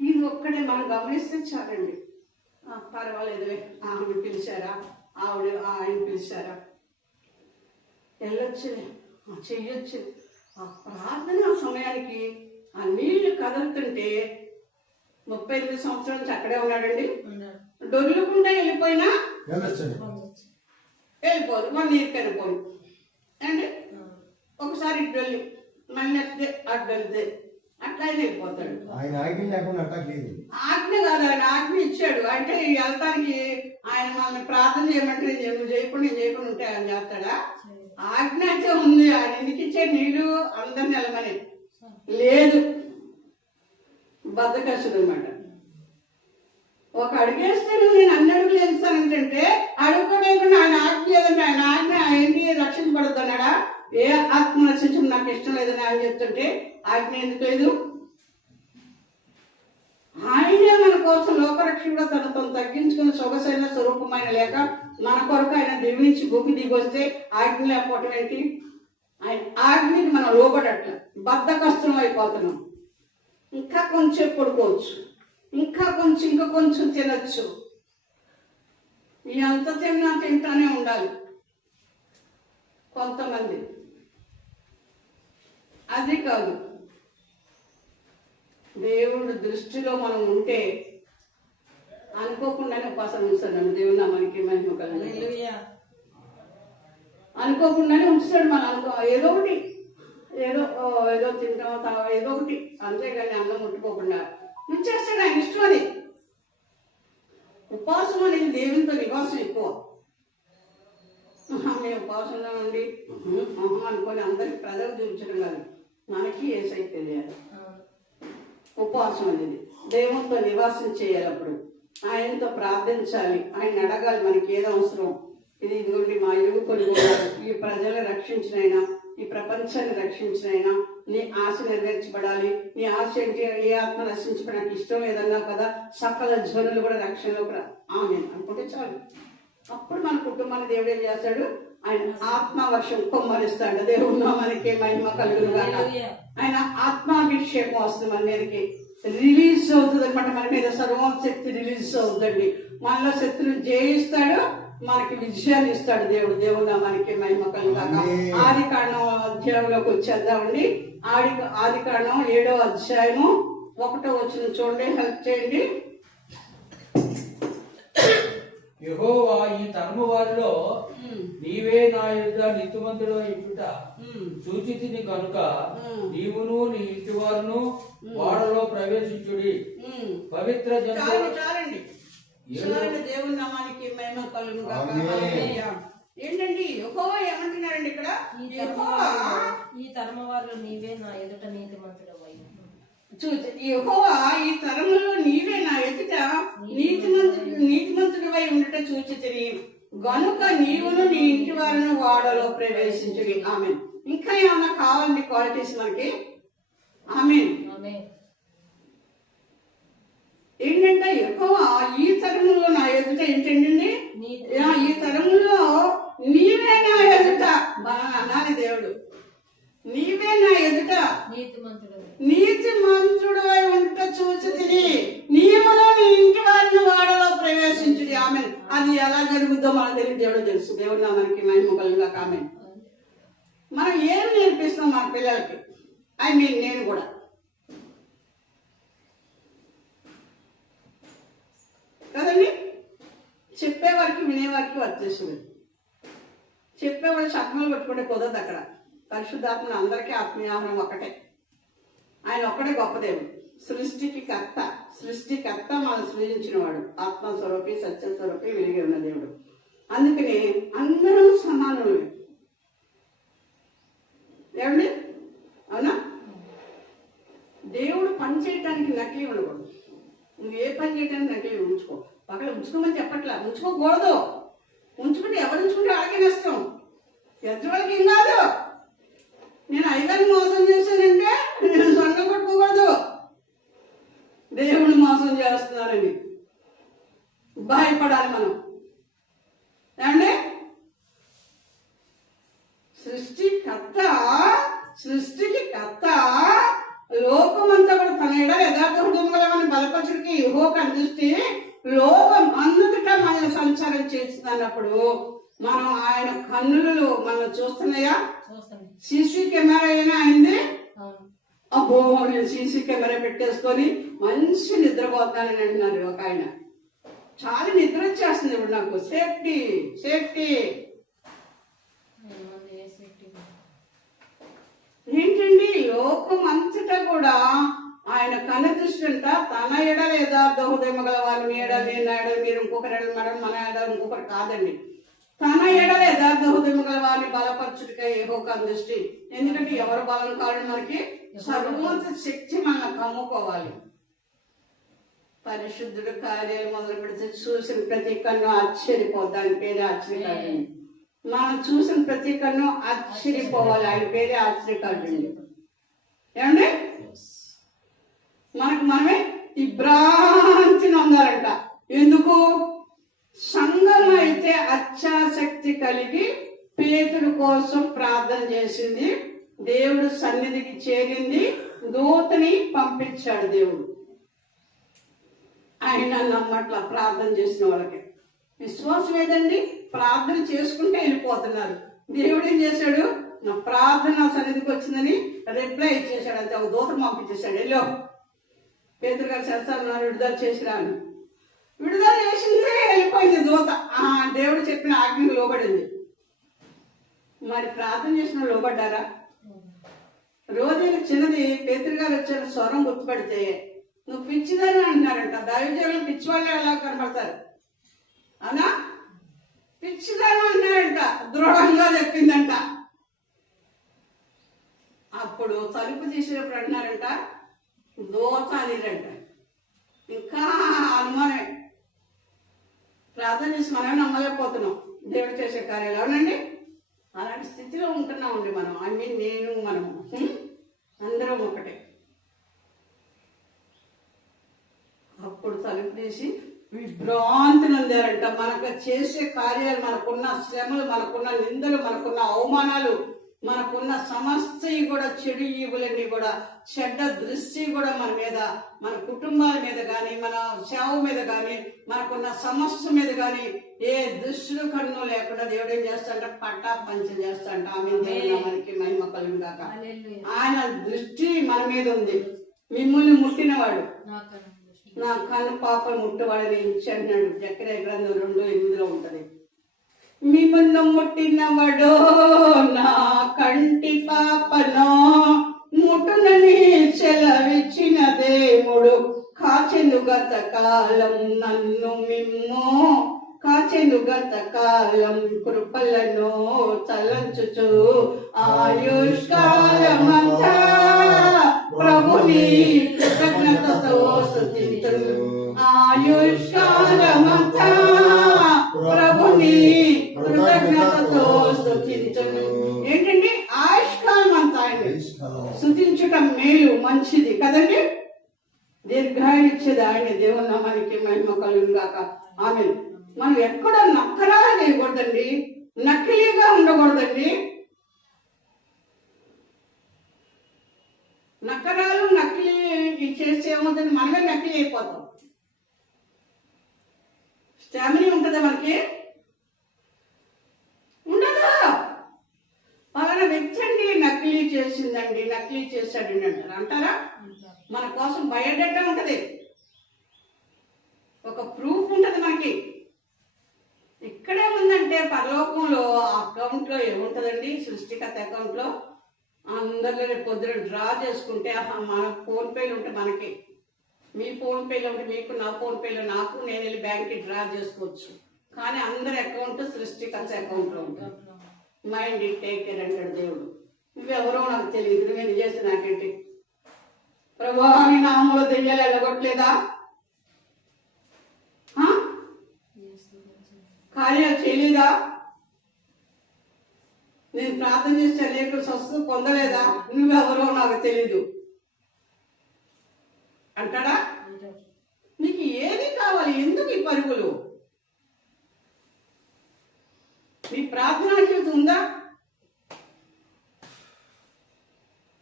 ఇది ఒక్కడే మనం గమనిస్తే చాలండి. పర్వాలేదు, ఆవిడ పిలిచారా, ఆయన పిలిచారా, వెళ్ళొచ్చు, చెయ్యొచ్చు. ఆ ప్రార్థన సమయానికి ఆ నీళ్లు కదులుతుంటే 38 సంవత్సరాల నుంచి అక్కడే ఉన్నాడండి. డొర్లుకుంటా వెళ్ళిపోయినా వెళ్ళిపోదు, మన నీరు వెళ్ళిపోదు అండి. ఒకసారి ఇటు వెళ్ళి మళ్ళీ నెక్స్ట్ అటు వెళ్తే అట్లయితే వెళ్ళిపోతాడు. ఆజ్ఞ కాదు, ఆయన ఆజ్ఞ ఇచ్చాడు. అంటే వెళ్తానికి ఆయన మనల్ని ప్రార్థన చేయమంటే నువ్వు చేయకుండా ఉంటే ఆయన చేస్తాడా? ఆజ్ఞ అయితే ఉంది. ఆయన ఎందుకు ఇచ్చే నీళ్లు అందరిని వెళ్ళమని లేదు, బద్దకస్తుడు అనమాట. ఒక అడుగేస్తే నేను అన్ని అడుగులు వేస్తానంటే అడుగుకోలేకుండా ఆయన ఆజ్ఞ లేదంటే, ఆయన ఆజ్ఞ ఏంటి, రక్షించబడద్దు అన్నాడా? ఏ ఆత్మ రక్షించడం నాకు ఇష్టం లేదని ఆయన చెప్తుంటే ఆజ్ఞ ఎందుకు లేదు? ఆయనే మన కోసం లోకరక్షకుడు తను తగ్గించుకుని సొగసైన స్వరూపమైన లేక మన కొరకు ఆయన దివి నుంచి భూమి దిగి వస్తే ఆజ్ఞ లేకపోవటం ఏంటి? ఆయన ఆజ్ఞకి మనం లోబడట్ల బద్దకస్తులం అయిపోతున్నాం. ఇంకా కొంచెం పడుకోవచ్చు, ఇంకా కొంచెం తినచ్చు, ఎంత తింటానే ఉండాలి కొంతమంది. అది కాదు, దేవుడు దృష్టిలో మనం ఉంటే అనుకోకుండానే ఉపాసన ఉంచుతాడు. దేవుడు నామానికి మహిమ కలుగును. అనుకోకుండానే ఉంచుతాడు. మనం ఏదో తింటాం, ఏదో ఒకటి, అంతేగాని అన్నం ముట్టుకోకుండా ఉంచేస్తాడు. ఆయన ఇష్టం అది. ఉపవాసం అనేది దేవునితో నివాసం ఎక్కువ. మేము ఉపవాసంలో ఉండి అనుకొని అందరికి ప్రజలు చూపించడం కాదు, మనకి ఏసై తెలియాలి. ఉపవాసం అనేది దేవునితో నివాసం చేయాలి. అప్పుడు ఆయనతో ప్రార్థించాలి, ఆయన అడగాలి మనకి ఏదో అవసరం. ఇదిగోండి మా యువకులు కూడా ఈ ప్రజలను రక్షించినైనా, ఈ ప్రపంచాన్ని రక్షించినైనా నీ ఆశ నెరవేర్చబడాలి. నీ ఆశ ఏంటి? ఏ ఆత్మ రక్షించబడడానికి ఇష్టం లేదన్నా కదా, సకల జనులు కూడా రక్షణలో కూడా ఆమేన్ అనుకుంటే చాలు. అప్పుడు మన కుటుంబాన్ని దేవుడు ఏం చేస్తాడు? ఆయన ఆత్మవర్షం కొమ్మరిస్తాడు. దేవుడు నామానికి మహిమ కలుగును గాక. ఆయన ఆత్మాభిషేకం వస్తుంది మన మీదకి, రిలీజ్ అవుతుంది అనమాట. మన మీద సర్వశక్తి రిలీజ్ అవుతుందండి. మనలో శక్తిని జయిస్తాడు, మనకి విజయాన్ని ఇస్తాడు దేవుడు. దేవుడు నామానికి మహిమ కలుగును గాక. ఆదికాండం అధ్యాయంలోకి వచ్చేద్దామండి. ఆదికాండం 7వ అధ్యాయము 1వ వచనం చూడండి, హెల్ప్ చేయండి. యెహోవా ఈ తరము వారిలో నీవే నా యుద్ధ నీతిమంతుడు ఇంటుట చూచితిని కనుక నీవును నీ ఇంటి వారును వాడలో ప్రవేశించుడి. పవిత్ర చాలండి. దేవుని నామానికి మహిమ కలుగును గాక. ఏంటండి యెహోవా ఏమంటున్నారండి ఇక్కడ? ఈ తరము వారిలో నీవే నా ఎదుట నీతిమంతుడు. యెహోవా ఈ తరములో నీవే నా ఎదుట నీతిమంతుడివై ఉండట చూచితిని గనుక నీవును నీ ఇంటి వారిని వాడలో ప్రవేశించుడి. ఆమేన్. ఇంకా ఏమన్నా కావాలండి క్వాలిటీస్ మనకి? ఆమేన్. ఏంటంటే యెహోవా ఈ తరములో నా ఎదుట ఏంటండి? అది ఎలా జరుగుద్దో మనకు తెలియదు, దేవుడు తెలుసు. దేవుడు నా మనకి మహిమకలుగా కామెంట్. మనం ఏం నేర్పిస్తాం మన పిల్లలకి? నేను కూడా కదండి. చెప్పేవారికి వినేవారికి వర్తిస్తుంది. చెప్పేవాడు శక్తులు పెట్టుకుంటే కుదరదు. అక్కడ పరిశుద్ధాత్మ అందరికీ ఆత్మీయాహనం ఒకటే. ఆయన ఒక్కడే గొప్ప దేవుడు, సృష్టికర్త మనం సృజించిన వాడు, ఆత్మస్వరూపి, సత్యస్వరూపి, వెలిగి ఉన్న దేవుడు. అందుకని అందరూ సమానులు. ఏమండి? అవునా? దేవుడు పని చేయటానికి నకిలీ ఉండకూడదు. నువ్వు ఏ పని చేయడానికి నకిలీ ఉంచుకో. పక్కన ఉంచుకోమని చెప్పట్లా, ఉంచుకోకూడదు. ఉంచుకుంటే ఎవరు ఉంచుకుంటే అలాగే నష్టం. ఎదురువాళ్ళకి ఏం కాదు. నేను అయ్యగారిని మోసం చేశానంటే నేను సొంత కొట్టుకోకూడదు. దేవుడు మోసం చేస్తున్నారని భయపడాలి మనం. ఏమండి? సృష్టికి కర్త లోకమంతా కూడా తన ఎడ యథార్థ హృదయములను బలపరచుడికి యెహోవాకు అందిస్తే లోకం అంతటా మనం సంచారం చేస్తున్నప్పుడు మనం ఆయన కన్నులు మనం చూస్తున్నాయా? సీసీ కెమెరా అయినా అయింది. అబ్బో, నేను సీసీ కెమెరా పెట్టేసుకొని మంచి నిద్రపోతానని అంటున్నారు ఒక ఆయన. చాలా నిద్ర వచ్చేస్తుంది ఇప్పుడు నాకు. సేఫ్టీ ఏంటండి? లోకం అంతటా కూడా ఆయన కన్ను దృష్టి అంట తన ఎడల యథార్థ హృదయం గల వారిని ఎడల, నేను ఎడల, మీరు ఇంకొకరు ఎడల, మేడం మన ఎడల ఇంకొకరు కాదండి. తన ఎడల యథార్థ హృదయం గల వారిని బలపరచుడికై యెహోవాకు అందిష్టి. ఎందుకంటే ఎవరు బలం కావాలి? మనకి సర్వోన్నత శక్తి మనం కమ్ముకోవాలి. పరిశుద్ధుడు కార్యాలు మొదలు పెడితే చూసిన ప్రతి కన్ను ఆశ్చర్యపోద్ది. ఆయన పేరే ఆశ్చర్యకారుడు. మనం చూసిన ప్రతి కన్ను ఆశ్చర్యపోవాలి. ఆయన పేరే ఆశ్చర్యకారుడు. ఏమండి? మనమే ఈ భ్రాంతిని అందారంట. ఎందుకు? సంఘం అయితే అత్యాసక్తి కలిగి పేతురు కోసం ప్రార్థన చేసింది. దేవుడు సన్నిధికి చేరింది. దూతని పంపించాడు దేవుడు. ఆయన నమ్మట్ల ప్రార్థన చేసిన వాళ్ళకి విశ్వాసం ఏదండి? ప్రార్థన చేసుకుంటే వెళ్ళిపోతున్నారు. దేవుడు ఏం చేశాడు? నా ప్రార్థన సన్నిధికి వచ్చిందని రిప్లై ఇచ్చేసాడు. అంతే, ఒక దూతను పంపించేశాడు. వెళ్ళో పేతురు గారు చేస్తాను, విడుదల చేసిరా అని. విడుదల చేసిందే వెళ్ళిపోయింది దూత. దేవుడు చెప్పిన ఆజ్ఞకు లోబడింది. మరి ప్రార్థన చేసిన లోబడ్డారా? రోజు చిన్నది పేతురు గారు వచ్చిన స్వరం గుర్తుపడితే నువ్వు పిచ్చిదని అంటున్నారంట. దైవజనులు పిచ్చి వాళ్ళే ఎలా కనపడతారు? అవునా? పిచ్చిదని అన్నారంట. దృఢంగా చెప్పిందంట. అప్పుడు తలుపు తీసినప్పుడు అంటున్నారంట దూత అనేదంట. ఇంకా అనుమానమే. ప్రార్థన చేసి మనమే నమ్మలేకపోతున్నాం దేవుడు చేసే కార్యాలు. అవునండి? అలాంటి స్థితిలో ఉంటున్నామండి మనం. మనము అందరం ఒకటే. అప్పుడు తలుపు తీసి విభ్రాంతి నందారంట. మనకు చేసే కార్యాలు, మనకున్న శ్రమలు, మనకున్న నిందలు, మనకున్న అవమానాలు, మనకున్న సమస్త కూడా చెడు ఈవులన్నీ కూడా, చెడ్డ దృష్టి కూడా మన మీద, మన కుటుంబాల మీద కానీ, మన సేవ మీద కానీ, మనకున్న సమస్య మీద కానీ ఏ దృష్టిలు కన్ను లేకుండా దేవుడు ఏం చేస్తాడంట? పట్టా పంచం చేస్తాడంట. ఆమె దేవుడు మనకి మహిమ కలుగును గాక. ఆయన దృష్టి మన మీద ఉంది. మిమ్మల్ని ముట్టినవాడు నా కన్ను పాప ముట్టువాడని ఇచ్చాడు. జకర్యా గ్రంథం 2:8 ఉంటది. మిమ్మల్ని ముట్టినవాడో నా కంటి పాపనో ముట్టునని సెలవిచ్చిన దేవుడు కాచెను గత కాలం నన్ను మిమ్ము కాచెను గత కాలం కృపలను తలంచుచు ఆయుష్కాలమంతా ప్రభుని కృతజ్ఞతతో స్తుతించును. ఆయుష్కాలమంతా ప్రభుని కృతజ్ఞతతో స్తుతించును. ఏంటండి? ఆయుష్కాలం అంతా ఆయన స్తుతించటం మేలు, మంచిది కదండి. దీర్ఘాయుష్యది ఆయన. దేవుని నామానికి మహిమ కలుగును గాక. ఆమేన్. మనం ఎక్కడ నక్కరా చేయకూడదండి, నకిలీగా ఉండకూడదండి. నక్కరాలు నకిలీ చేస్తే ఏమవుతుంది? మనమే నకిలీ అయిపోతాం. స్టామినా ఉంటుంది ఉంటుందా మనకి? ఉండదు. పలానా వ్యక్తి అండి నకిలీ చేసిందండి, నకిలీ చేశాడండి అంటారా? మన కోసం బయోడేటా ఉంటది, ఒక ప్రూఫ్ ఉంటది మనకి. ఇక్కడే ఉందంటే పరలోకంలో అకౌంట్ లో ఏముంటదండి? సృష్టికర్త అకౌంట్ లో అందరిలో రేపు పొద్దున డ్రా చేసుకుంటే మన ఫోన్ పేలు ఉంటే మనకి, మీ ఫోన్ పేలో ఉంటే మీకు, నా ఫోన్ పేలో నాకు, నేను వెళ్ళి బ్యాంక్కి డ్రా చేసుకోవచ్చు. కానీ అందరి అకౌంట్ సృష్టికర్త అకౌంట్ లో ఉంటుంది. మైండ్ ఇట్ టేక్ కేర్ అంటాడు దేవుడు. నువ్వెవరో నాకు తెలియదు, నువ్వేం చేస్తే నాకేంటి? ప్రభువా నీ నామములో దెయ్యాలు వెళ్ళగొట్టలేదా? కార్యాలు చేయలేదా? నేను ప్రార్థన చేస్తే అనేకులు స్వస్థత పొందలేదా? నువ్వెవరో నాకు తెలీదు అంటాడా? నీకు ఏది కావాలి? ఎందుకు ఈ పరుగులు? నీ ప్రార్థనా జీవితం ఉందా?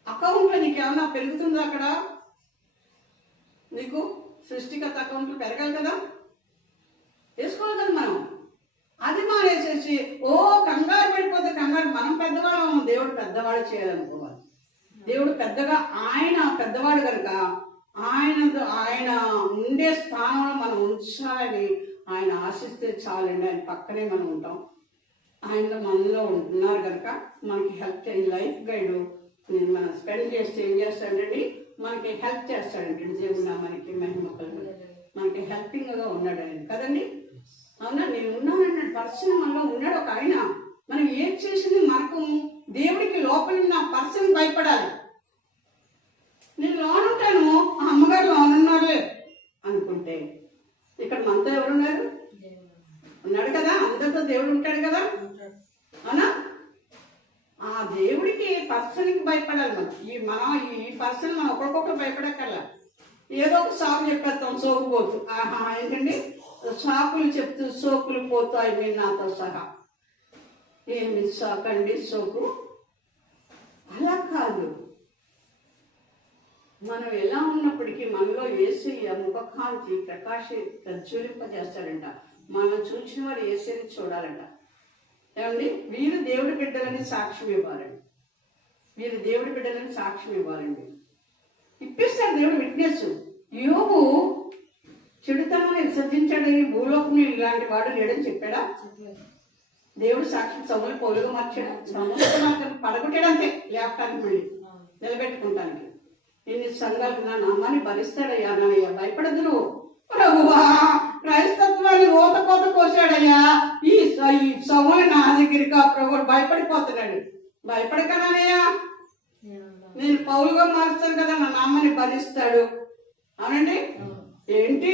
అకౌంట్లో నీకేమన్నా పెరుగుతుందా? అక్కడ నీకు సృష్టికర్త అకౌంట్లు పెరగాలి కదా, వేసుకోవాలి కదా మనం. అది మానేసేసి ఓ కంగారు పడిపోతే కంగారు. మనం పెద్దవాళ్ళం, దేవుడు పెద్దవాడు చేయాలనుకోవాలి. దేవుడు పెద్దగా, ఆయన పెద్దవాడు కనుక ఆయన ఉండే స్థానంలో మనం ఉంచాలని ఆయన ఆశిస్తే చాలండి. ఆయన పక్కనే మనం ఉంటాం. ఆయన మనలో ఉంటున్నారు కనుక మనకి హెల్ప్ చేయండి. లైఫ్ గైడ్ మనం స్పెండ్ చేస్తే ఏం చేస్తాడండి? మనకి హెల్ప్ చేస్తాడండి. దేవుడు మనకి మహిమ కలుగుతుంది, మనకి హెల్పింగ్ గా ఉన్నాడు ఆయన కదండి. అవునా? నేను ఉన్నానన్నాడు పర్సన్ మనలో ఉన్నాడు ఒక ఆయన. మనం ఏం చేసింది మనకు దేవుడికి లోపల ఉన్న పర్సన్ భయపడాలి. నేను లోన్ ఉంటాను, ఆ అమ్మగారు లోన్ ఉన్నారులే అనుకుంటే ఇక్కడ మనతో ఎవరున్నారు? ఉన్నాడు కదా, అందరితో దేవుడు ఉంటాడు కదా. అవునా? ఆ దేవుడికి పర్సన్కి భయపడాలి మనం. ఈ పర్సన్ మనం ఒకరికొకరు భయపడక్కర్లా. ఏదో ఒక సాకు చెప్పేస్తాం, సోకుపోతూ. ఏంటండి సాకులు చెప్తూ సోకులు పోతాయి మీరు నాతో సహా. ఏమి సాకండి సోకు? అలా కాదు. మనం ఎలా ఉన్నప్పటికీ మనలో యేసయ్య ముఖకాంతి ప్రజ్వలింపజేస్తాడంట. మనం చూసిన వారు యేసయ్యని చూడాలంట. ఏమండి? వీరు దేవుడి బిడ్డలని సాక్ష్యం ఇవ్వాలండి. వీరు దేవుడి బిడ్డలని సాక్ష్యం ఇవ్వాలండి. ఇప్పిస్తాడు దేవుడు విట్నెస్. యోబు చెడుతనాన్ని విసర్జించాడని భూలోకంలో ఇలాంటి వాడు లేడని చెప్పాడా? దేవుడు సాక్షి సములు పౌలుగా మార్చాడు. సముద్రం పడగొట్టాడంతే, లేపటానికి మళ్ళీ నిలబెట్టుకుంటానికి. ఇన్ని సంఘాలు నా నామాన్ని భరిస్తాడయ్యా, నన్నయ్యా భయపడదు నువ్వు. ప్రభువా క్రైస్తత్వాన్ని ఓత కోత కోసాడయ్యా, ఈ సములు నా దగ్గరికి ఆ ప్రభు భయపడిపోతున్నాడు. భయపడకనానయ్యా, నేను పౌలుగా మారుస్తాను కదా, నా నామాన్ని భరిస్తాడు. అవునండి? ఏంటి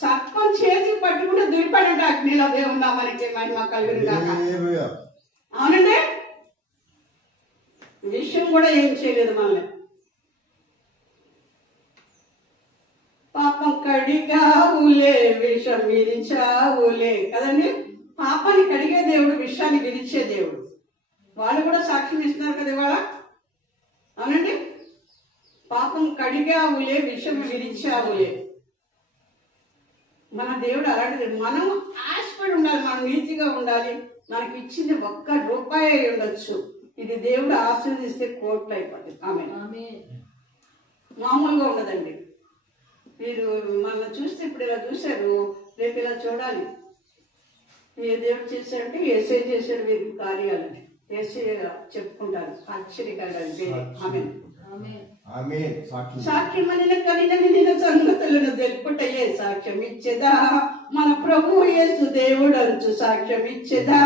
సర్పం చేసి పట్టుకుంటే దులిపాడంట అగ్నిలో. దేవుడు నామానికి మహిమ కలుగును గాక. అవునండి? విషయం కూడా ఏం చేయలేదు మనల్ని. పాపం కడిగావులే, విషం విరిచావులే కదండి. పాపాన్ని కడిగే దేవుడు, విషయాన్ని విరిచే దేవుడు. వాళ్ళు కూడా సాక్ష్యం ఇస్తున్నారు కదా ఇవాళ. అవునండి? పాపం కడిగావులే, విషం విరిచావులే. మన దేవుడు అలాంటిది. మనం ఆశపడి ఉండాలి, మనం నీతిగా ఉండాలి. మనకి ఇచ్చింది ₹1 అయి ఉండొచ్చు. ఇది దేవుడు ఆశీర్వదిస్తే కోట్లు అయిపోతుంది. ఆమె మామూలుగా ఉండదండి. మీరు మనల్ని చూస్తే ఇప్పుడు ఇలా చూశారు, రేపు ఇలా చూడాలి. ఏ దేవుడు చేశాడంటే ఏసే చేశాడు వీరికి కార్యాలని ఏసే చెప్పుకుంటారు. ఆశ్చర్యకార్యాలు. ఆమె సాక్ష్యమని కలిగిన సంగతులను తెలుపుటయే సాక్ష్యం ఇచ్చేదా మన ప్రభు యేసు దేవుడు అంచు సాక్ష్యం ఇచ్చేదా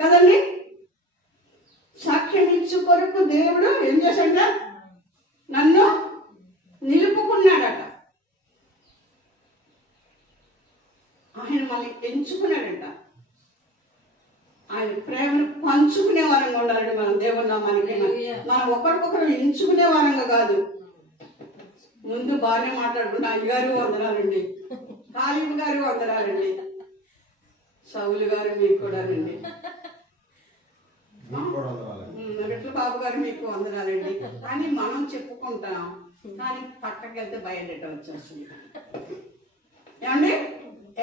కదండి. సాక్ష్యం ఇచ్చు కొరకు దేవుడు ఏం చేశాడ? నన్ను నిలుపుకున్నాడట. ఆయన మనల్ని ఎంచుకున్నాడంట. ఆయన ప్రేమను పంచుకునే వారంగా ఉండాలండి మనం దేవుని నామానికి. మనం ఒకరికొకరు ఎంచుకునే వారంగా కాదు. ముందు బాగానే మాట్లాడుకున్న అయ్యగారు వందనాలండి, కాళీం గారు వందనాలండి, సౌలు గారు మీకు కూడా రండి, రెట్ల బాబు గారు మీకు వందనాలండి అని మనం చెప్పుకుంటాం. కానీ పక్కకి వెళ్తే బయట వచ్చేస్తుంది. ఏమండి?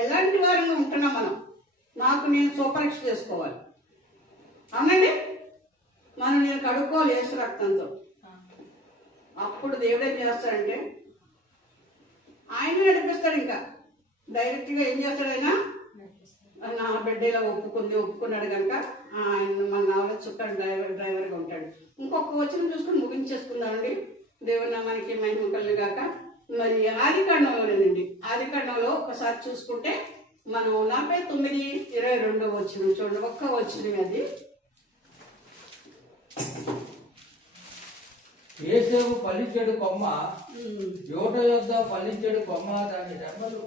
ఎలాంటి వారంగా ఉంటున్నాం మనం? నాకు నేను స్వపరీక్ష చేసుకోవాలి. అవునండి, మనం నేను కడుక్కోవాలి యేసు రక్తంతో. అప్పుడు దేవుడు ఏం చేస్తాడంటే ఆయన నడిపిస్తాడు. ఇంకా డైరెక్ట్గా ఏం చేస్తాడు ఆయన, నా బిడ్డ ఇలా ఒప్పుకున్నాడు కనుక ఆయన మన నావల చుక్క డ్రైవర్గా ఉంటాడు. ఇంకొక వచనం చూసుకుని ముగించేసుకుందామండి. దేవుని నామానికి మహిమ కలుగును గాక. మరి ఆదికాండంలోనేనండి, ఆదికాండంలో ఒకసారి చూసుకుంటే మనం 49:22 వచనం చూడండి. ఒక్క వచనం అది. యేసేపు ఫలించెడు కొమ్మ, యోట యొద్ద ఫలించెడు కొమ్మ, దాని రెమ్మలు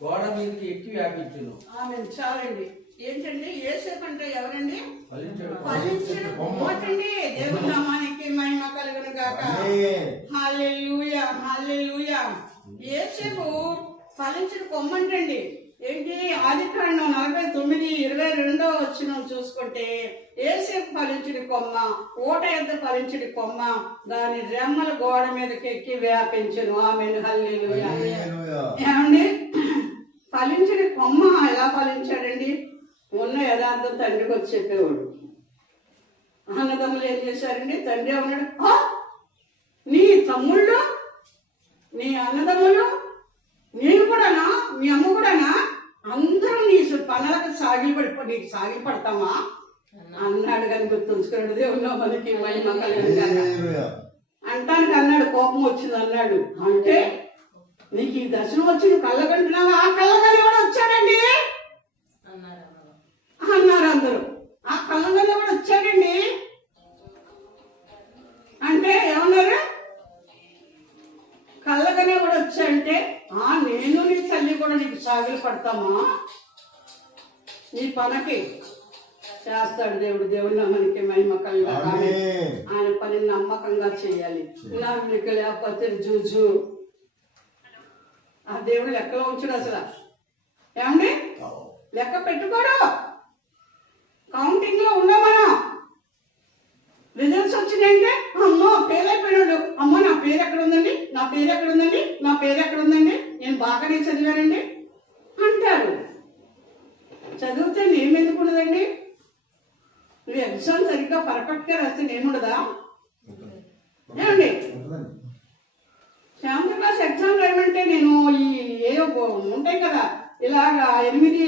గోడ మీదకి ఎక్కి వ్యాపించును. ఆమె చాలండి. ఏంటండి యేసేపు అంటే ఎవరండి? ఫలించెడు ఫలించిన కొమ్మటండి. దేవుని నామానికి మహిమ కలుగును గాక. హల్లెలూయా, హల్లెలూయా. యేసేపు ఫలించిన కొమ్మంటండి. ఏంటి? ఆదికాండం 49:22 వచనం చూసుకుంటే యేసేపు ఫలించిన కొమ్మ, ఓట యొద్ద ఫలించిన కొమ్మ, దాని రెమ్మల గోడ మీదకి ఎక్కి వ్యాపించును. ఆమేన్, హల్లెలూయా. ఏమండి, ఫలించిన కొమ్మ ఎలా ఫలించాడండి? ఉన్న యథార్థం తండ్రికి వచ్చి చెప్పేవాడు. అన్నదమ్ములు ఏం చేశారండి? తండ్రి ఉన్నాడు, నీ తమ్ముళ్ళు, నీ అన్నదమ్ములు, నేను కూడానా, మీ అమ్మ కూడానా, అందరూ నీ పనులకు నీకు సాగిలి పడతామా అన్నాడు. కానీ గుర్తుంచుకున్నాడు. దేవుల్లో మనకి మహిమ కలుగును గాక. అంటానికి అన్నాడు, కోపం వచ్చింది అన్నాడు. అంటే నీకు ఈ దర్శనం వచ్చి నువ్వు కళ్ళగంటున్నావా? ఆ కళ్ళగని కూడా వచ్చాడండి అన్నారు అందరూ. ఆ కళ్ళగని కూడా వచ్చాడండి అంటే ఏమన్నారు? కళ్ళగనే కూడా వచ్చాయంటే నేను నీ తల్లి కూడా నీకు సాగిలి పడతామా? నీ పనకి చేస్తాడు దేవుడు. దేవుడు మనకి మహిమ కలుగును గాక. ఆయన పని నమ్మకంగా చేయాలి. నమ్మిక లేకపోతే జూజు. ఆ దేవుడు లెక్కలో ఉంచుడు. అసలు ఏమండి, లెక్క పెట్టుకోడు. కౌంటింగ్ లో ఉన్నాం మనం. రిజల్ట్స్ వచ్చినాయంటే అమ్మో ఫెయిల్ అయిపోయినాడు, అమ్మో నా పేరు ఎక్కడ ఉందండి, నా పేరు ఎక్కడ ఉందండి, నా పేరు ఎక్కడ ఉందండి, నేను బాగానే చదివానండి అంటారు. చదివితే నేమ్ ఎందుకు ఉండదండి? నువ్వు ఎగ్జామ్ సరిగ్గా పర్ఫెక్ట్ గా రాస్తే నేమ్ ఉండదా? ఏమండి, 7th క్లాస్ ఎగ్జామ్ రాయమంటే నేను ఈ ఏవో ఉంటాయి కదా, ఇలాగా 8